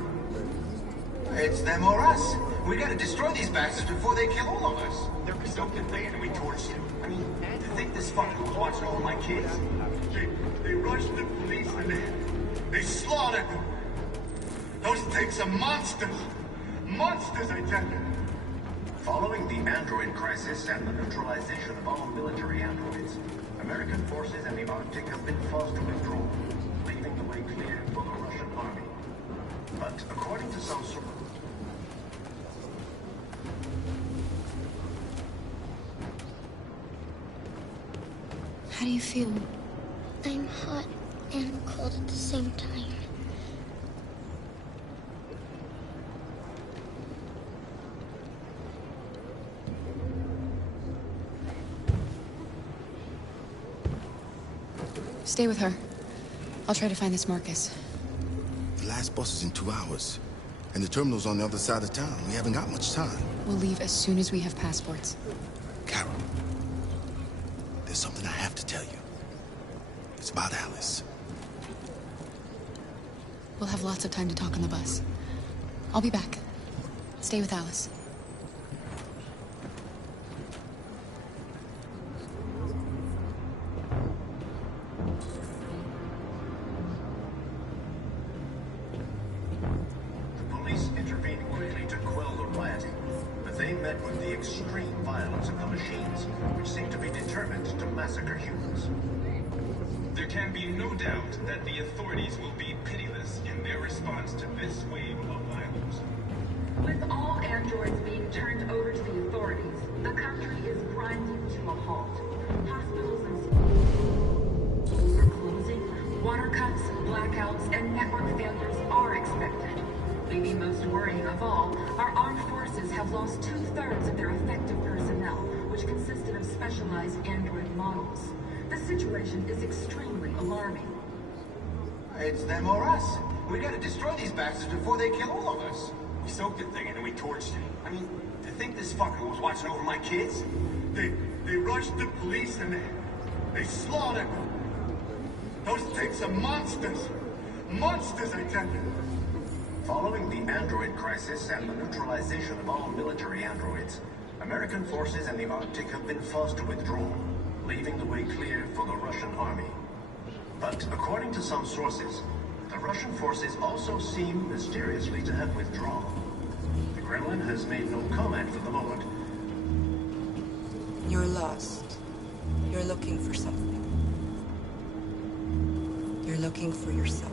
It's them or us. We gotta destroy these bastards before they kill all of us. They're presumptive thing and we torched him. I mean, to think this fucker was watching over my kids? They rushed the police and they slaughtered them. Those things are monsters. Monsters, I tell you. Following the android crisis and the neutralization of all military androids, American forces in the Arctic have been forced to withdraw, leaving the way clear for the Russian army. But according to some sources, How do you feel? I'm hot and cold at the same time. Stay with her. I'll try to find this Marcus. The last bus is in 2 hours. And the terminal's on the other side of town. We haven't got much time. We'll leave as soon as we have passports. Carol, there's something I have to tell you. It's about Alice. We'll have lots of time to talk on the bus. I'll be back. Stay with Alice. the police intervened quickly to quell the rioting, but they met with the extreme violence of the machines, which seemed to be determined to massacre humans. There can be no doubt that the authorities will be pitiless in their response to this wave of violence. With all androids being turned over to the authorities, the country is grinding to a halt. Hospitals and schools are closing. Water cuts, blackouts, and network failures are expected. Maybe most worrying of all, our armed forces have lost 2/3 of their effective personnel, which consisted of specialized android models. The situation is extremely alarming. It's them or us. We gotta destroy these bastards before they kill all of us. We soaked the thing and then we torched it. I mean, to think this fucker was watching over my kids? They rushed the police and they slaughtered them. Those things are monsters. Monsters, I tell you. Following the android crisis and the neutralization of all military androids, American forces in the Arctic have been forced to withdraw, leaving the way clear for the Russian army. But according to some sources, the Russian forces also seem mysteriously to have withdrawn. The Kremlin has made no comment for the moment. You're lost. You're looking for something. You're looking for yourself.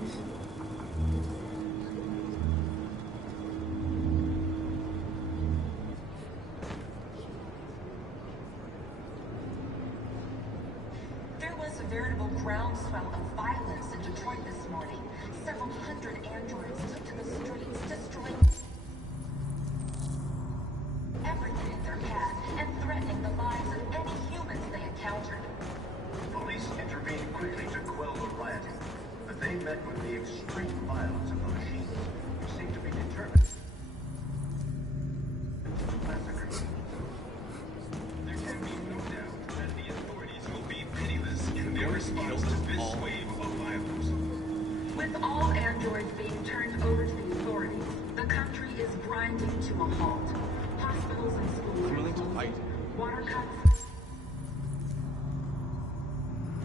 There was a veritable groundswell of violence in Detroit this morning. Several hundred androids took to the streets, destroying everything in their path and threatening the lives of any humans they encountered. Police intervened quickly to quell the rioting, but they met with the extreme violence of the machines, which seemed to be determined to massacre. There can be no doubt that the authorities will be pitiless in their response to this wave of violence. With all androids being turned over to the authorities, the country is grinding to a halt. Hospitals and schools are closing. Water cuts,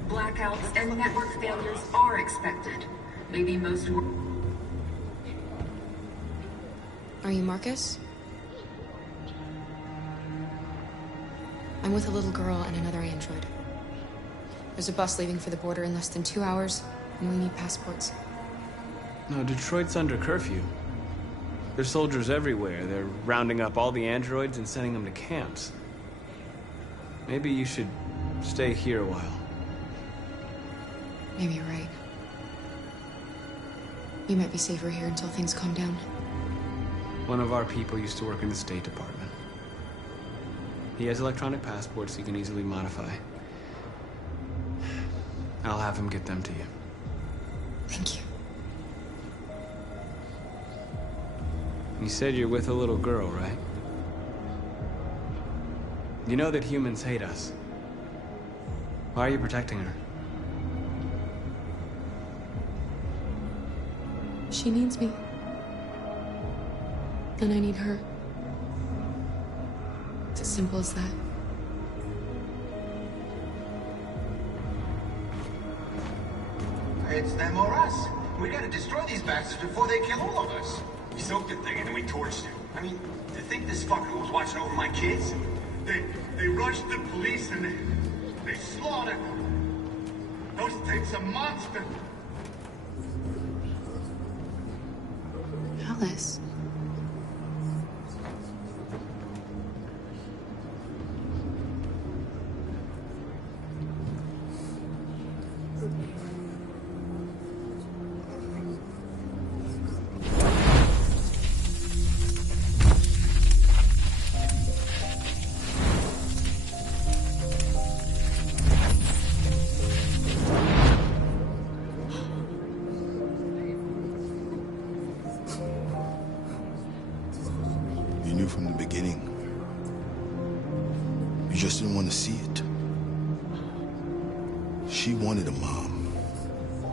blackouts, and network failures are expected. Maybe most Are you Marcus? I'm with a little girl and another android. There's a bus leaving for the border in less than 2 hours, and we need passports. No, Detroit's under curfew. There's soldiers everywhere. They're rounding up all the androids and sending them to camps. Maybe you should stay here a while. Maybe you're right. You might be safer here until things calm down. One of our people used to work in the State Department. He has electronic passports he can easily modify. I'll have him get them to you. Thank you. You said you're with a little girl, right? You know that humans hate us. Why are you protecting her? She needs me. And I need her. It's as simple as that. It's them or us. We gotta destroy these bastards before they kill all of us. We soaked the thing and then we torched it. I mean, to think this fucker was watching over my kids? They rushed the police and they slaughtered them. Those things are monsters. Alice. You knew from the beginning. You just didn't want to see it. She wanted a mom,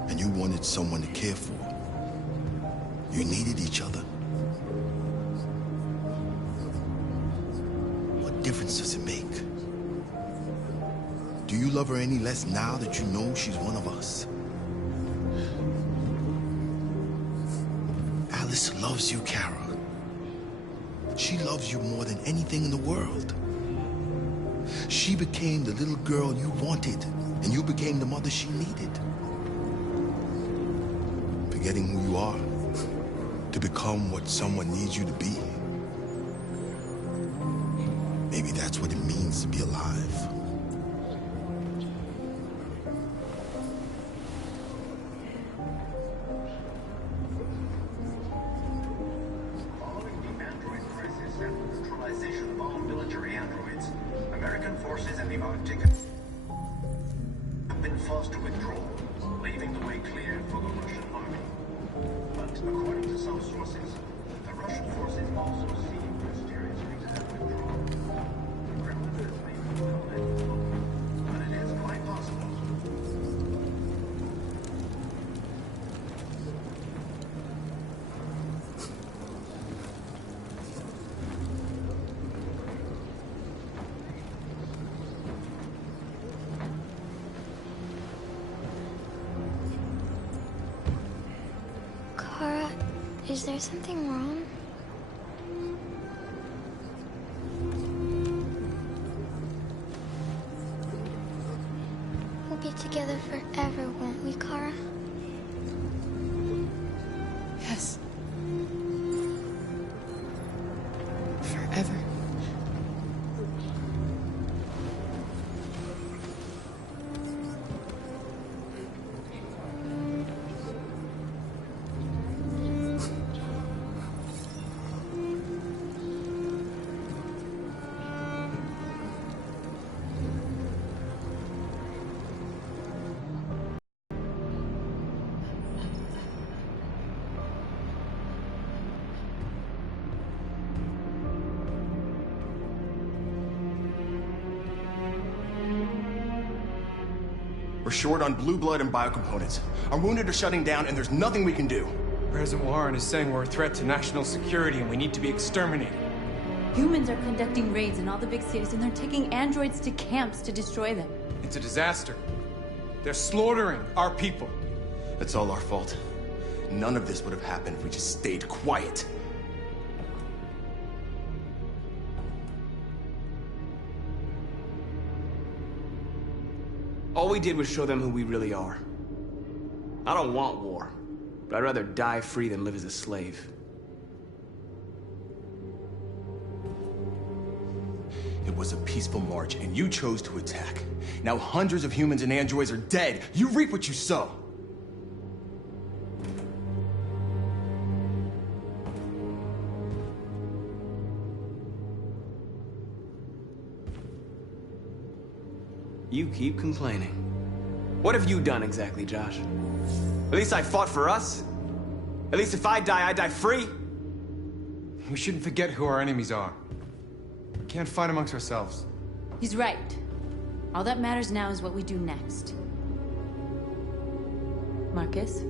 and you wanted someone to care for. You needed each other. What difference does it make? Do you love her any less now that you know she's one of us? Alice loves you, Kara. She loves you more than anything in the world. She became the little girl you wanted, and you became the mother she needed. Forgetting who you are to become what someone needs you to be. Maybe that's what it means to be alive. American forces in the Arctic have been forced to withdraw, leaving the way clear for the Russian army. But according to some sources, the Russian forces also seem mysteriously to have withdrawn. The Kremlin has made no comment, but it is quite possible. Kara, is there something wrong? We'll be together forever, won't we, Kara? Yes. Forever. We're short on blue blood and biocomponents. Our wounded are shutting down, and there's nothing we can do. President Warren is saying we're a threat to national security and we need to be exterminated. Humans are conducting raids in all the big cities, and they're taking androids to camps to destroy them. It's a disaster. They're slaughtering our people. It's all our fault. None of this would have happened if we just stayed quiet. All we did was show them who we really are. I don't want war, but I'd rather die free than live as a slave. It was a peaceful march, and you chose to attack. Now hundreds of humans and androids are dead. You reap what you sow. You keep complaining. What have you done exactly, Josh? At least I fought for us. At least if I die free. We shouldn't forget who our enemies are. We can't fight amongst ourselves. He's right. All that matters now is what we do next. Marcus?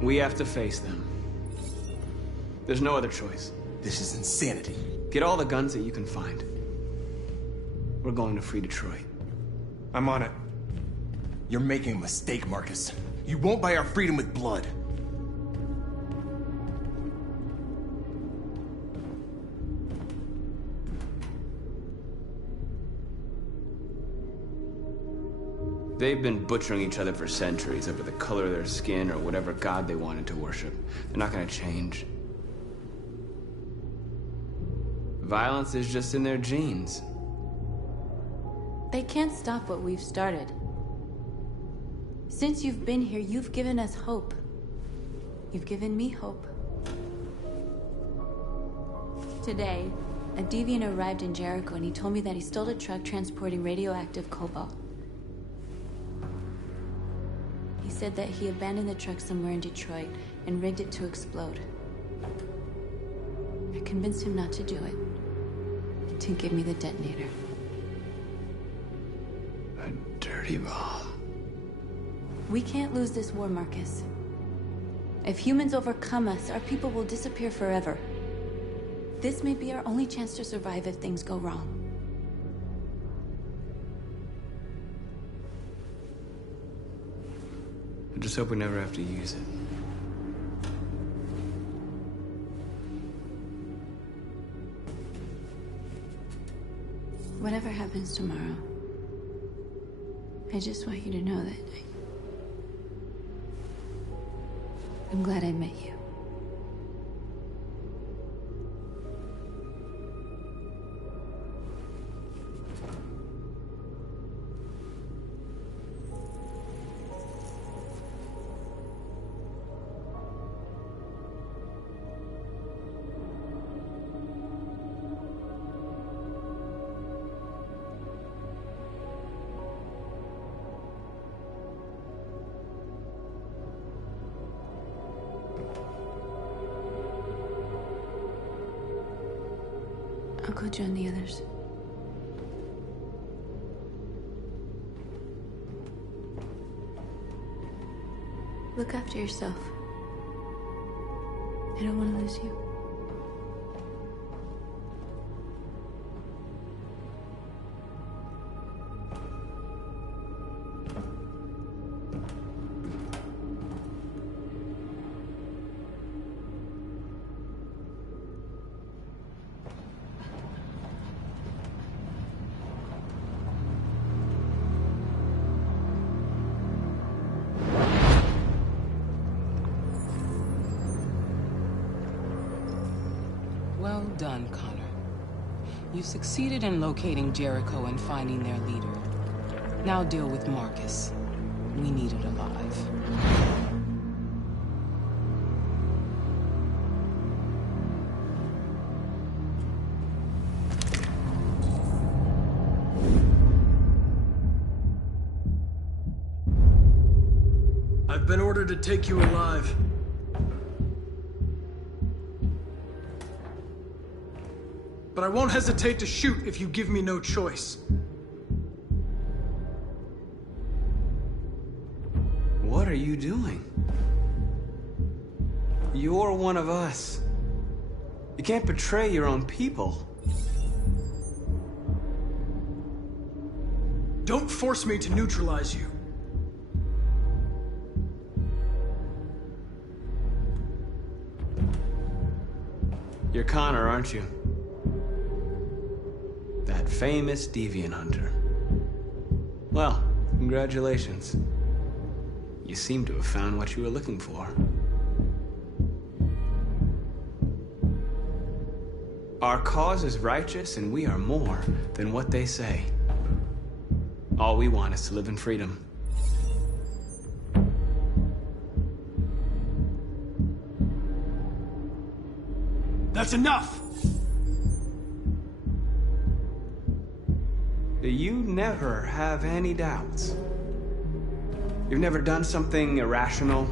We have to face them. There's no other choice. This is insanity. Get all the guns that you can find. We're going to free Detroit. I'm on it. You're making a mistake, Marcus. You won't buy our freedom with blood. They've been butchering each other for centuries over the color of their skin or whatever god they wanted to worship. They're not gonna change. Violence is just in their genes. They can't stop what we've started. Since you've been here, you've given us hope. You've given me hope. Today, a deviant arrived in Jericho and he told me that he stole a truck transporting radioactive cobalt. He said that he abandoned the truck somewhere in Detroit and rigged it to explode. I convinced him not to do it, and to give me the detonator. A dirty ball. We can't lose this war, Marcus. If humans overcome us, our people will disappear forever. This may be our only chance to survive if things go wrong. I just hope we never have to use it. Whatever happens tomorrow, I just want you to know that I'm glad I met you. I'll go join the others. Look after yourself. I don't want to lose you. Well done, Connor. You succeeded in locating Jericho and finding their leader. Now deal with Marcus. We need it alive. I've been ordered to take you alive. But I won't hesitate to shoot if you give me no choice. What are you doing? You're one of us. You can't betray your own people. Don't force me to neutralize you. You're Connor, aren't you? That famous deviant hunter. Well, congratulations. You seem to have found what you were looking for. Our cause is righteous, and we are more than what they say. All we want is to live in freedom. That's enough! You never have any doubts. You've never done something irrational,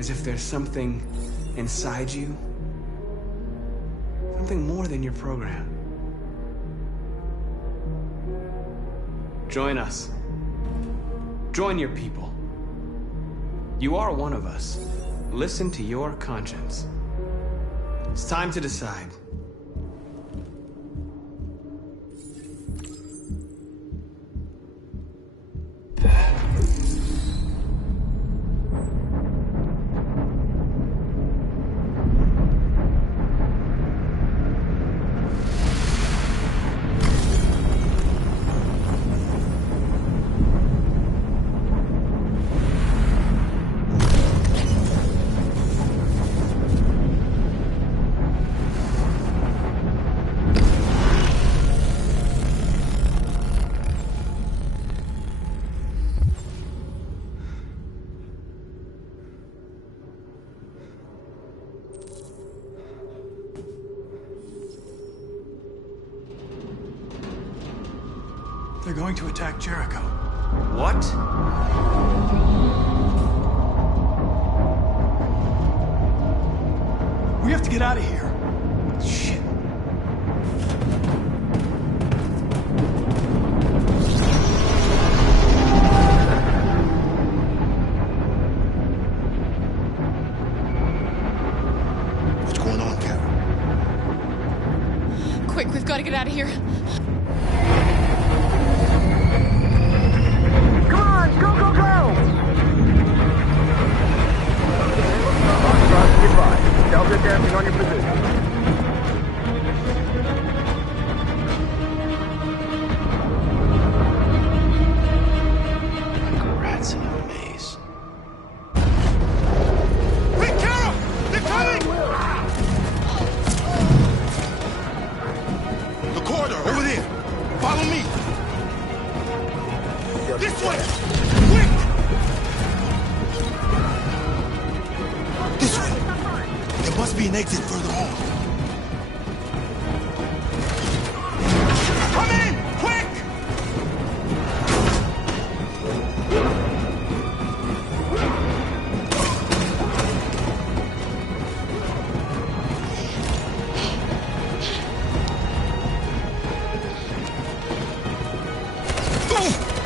As if there's something inside you. Something more than your program. Join us. Join your people. You are one of us. Listen to your conscience. It's time to decide. They're going to attack Jericho. What? We have to get out of here. Shit. What's going on, Kara? Quick, we've got to get out of here. Come on, go, go, go! Delta dancing on your position. Like rats in a maze. Hey, Carol! They're coming! The corridor, over there. Follow me. This way! Quick! This way. There must be an exit further on. Come in! Quick!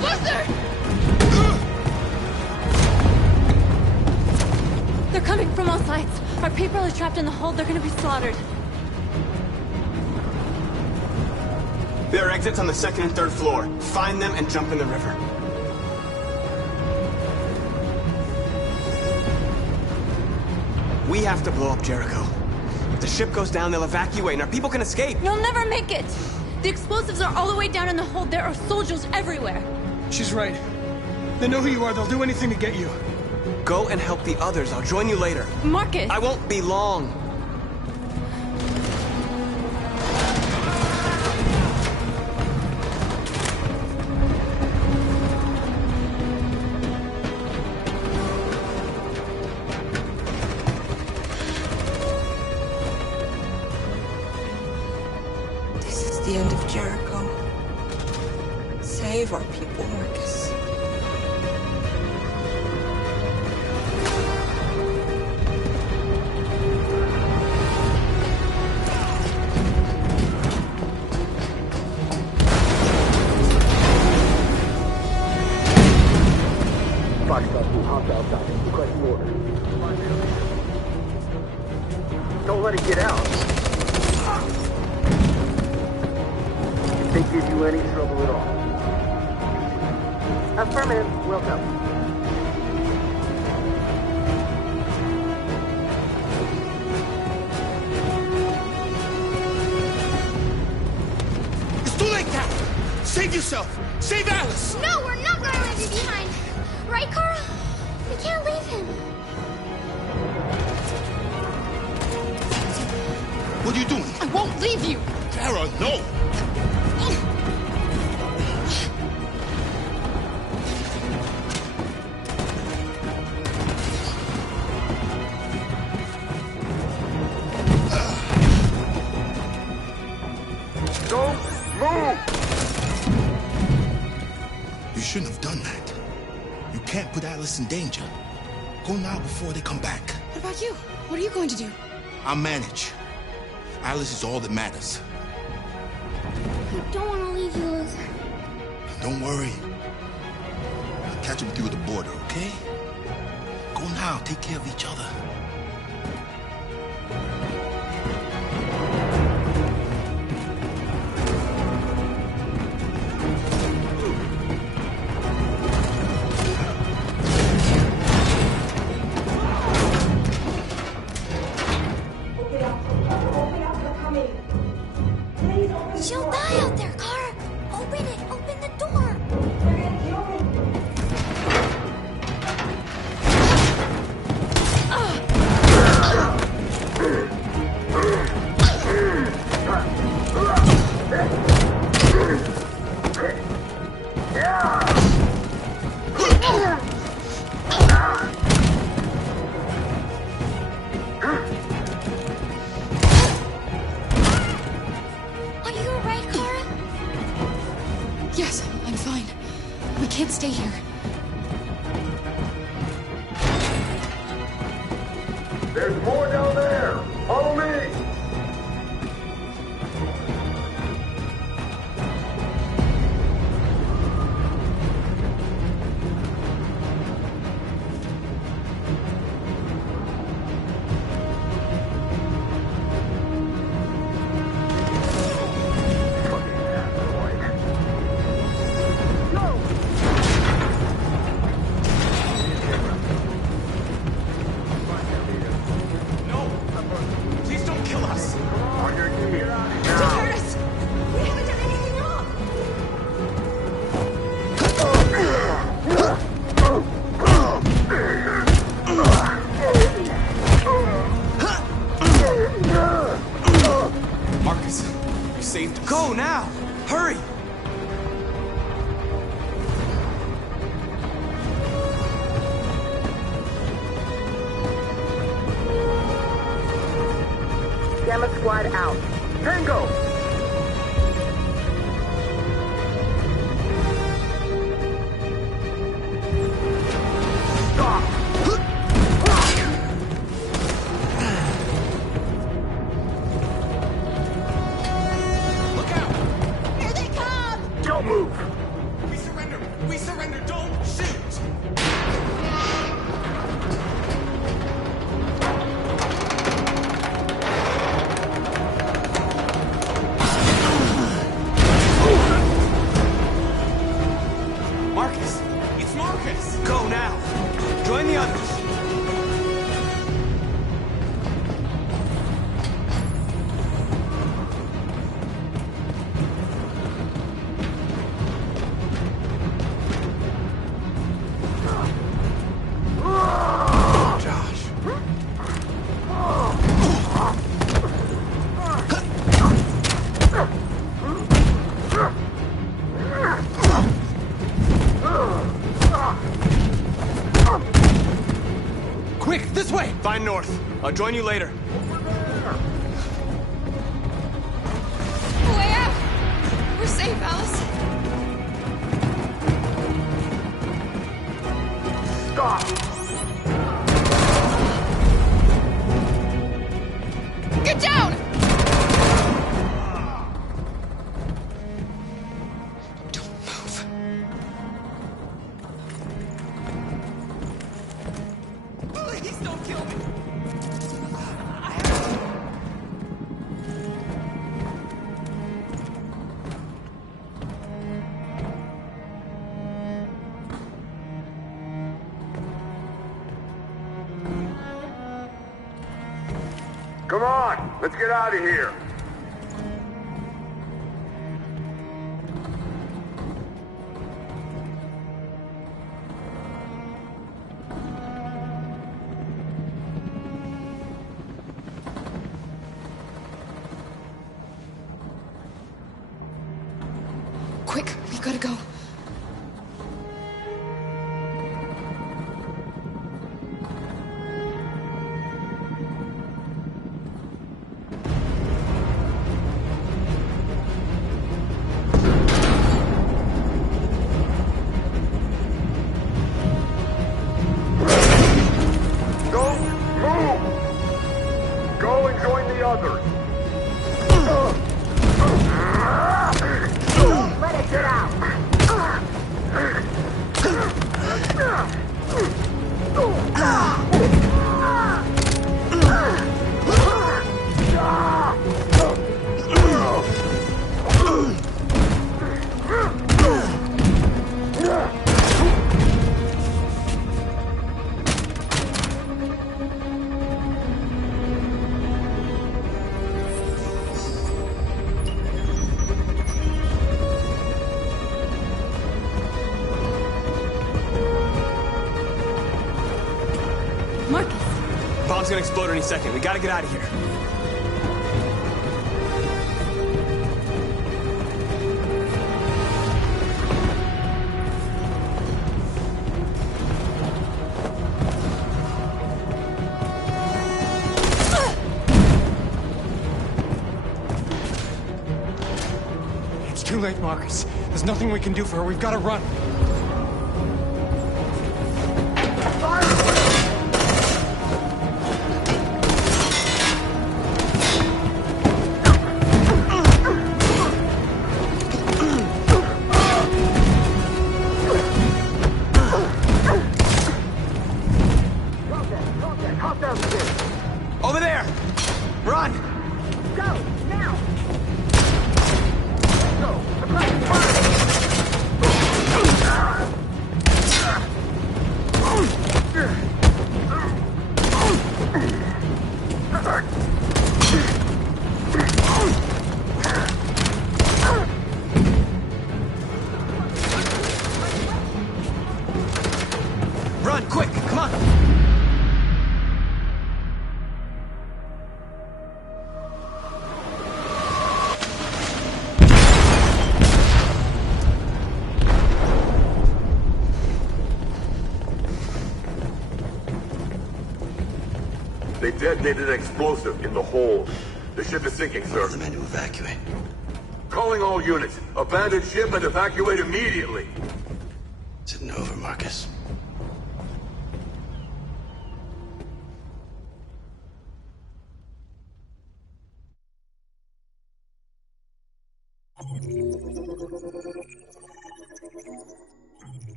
Buster! They're coming from all sides. Our people are trapped in the hold. They're gonna be slaughtered. There are exits on the second and third floor. Find them and jump in the river. We have to blow up Jericho. If the ship goes down, they'll evacuate and our people can escape. You'll never make it! The explosives are all the way down in the hold. There are soldiers everywhere. She's right. They know who you are. They'll do anything to get you. Go and help the others. I'll join you later. Marcus! I won't be long. This is the end of Jericho. Save our people, Marcus. Don't let it get out. If they give you any trouble at all. Affirmative. Welcome. It's too late, Cap! Save yourself! Save Alice! No, we're not gonna leave you behind. Right, Kara? We can't leave him. What are you doing? I won't leave you! Kara, no! Don't move! You shouldn't have done that. You can't put Alice in danger. Go now before they come back. What about you? What are you going to do? I'll manage. Alice is all that matters. I don't want to leave you, Luther. Don't worry. I'll catch up with you at the border, okay? Go now. Take care of each other. She'll die out there, Kara. Open it. Open the door. Are you alright, Kara? Yes, I'm fine. We can't stay here. There's more down there! Follow me! Please don't kill us! On your knees. Curtis! We haven't done anything wrong! Marcus, you saved us. Go now! Hurry! Gamma Squad out. Tango! Stop! Look out! Here they come! Don't move! We surrender! We surrender! Don't shoot! Marcus! It's Marcus! Go now! Join the others! Josh. Quick, this way! Find North. I'll join you later. Way out! We're safe, Alice. Stop! Get down! Don't move. Please don't kill me! Come on! Let's get out of here! Quick, we've got to go. bomb's gonna explode any second. We gotta get out of here. It's too late, Marcus. There's nothing we can do for her. We've got to run. Over there! Run! Go, now! Run, quick, come on! They detonated an explosive in the hold. The ship is sinking, sir. The men to evacuate. Calling all units. Abandon ship and evacuate immediately. Is it over, Marcus?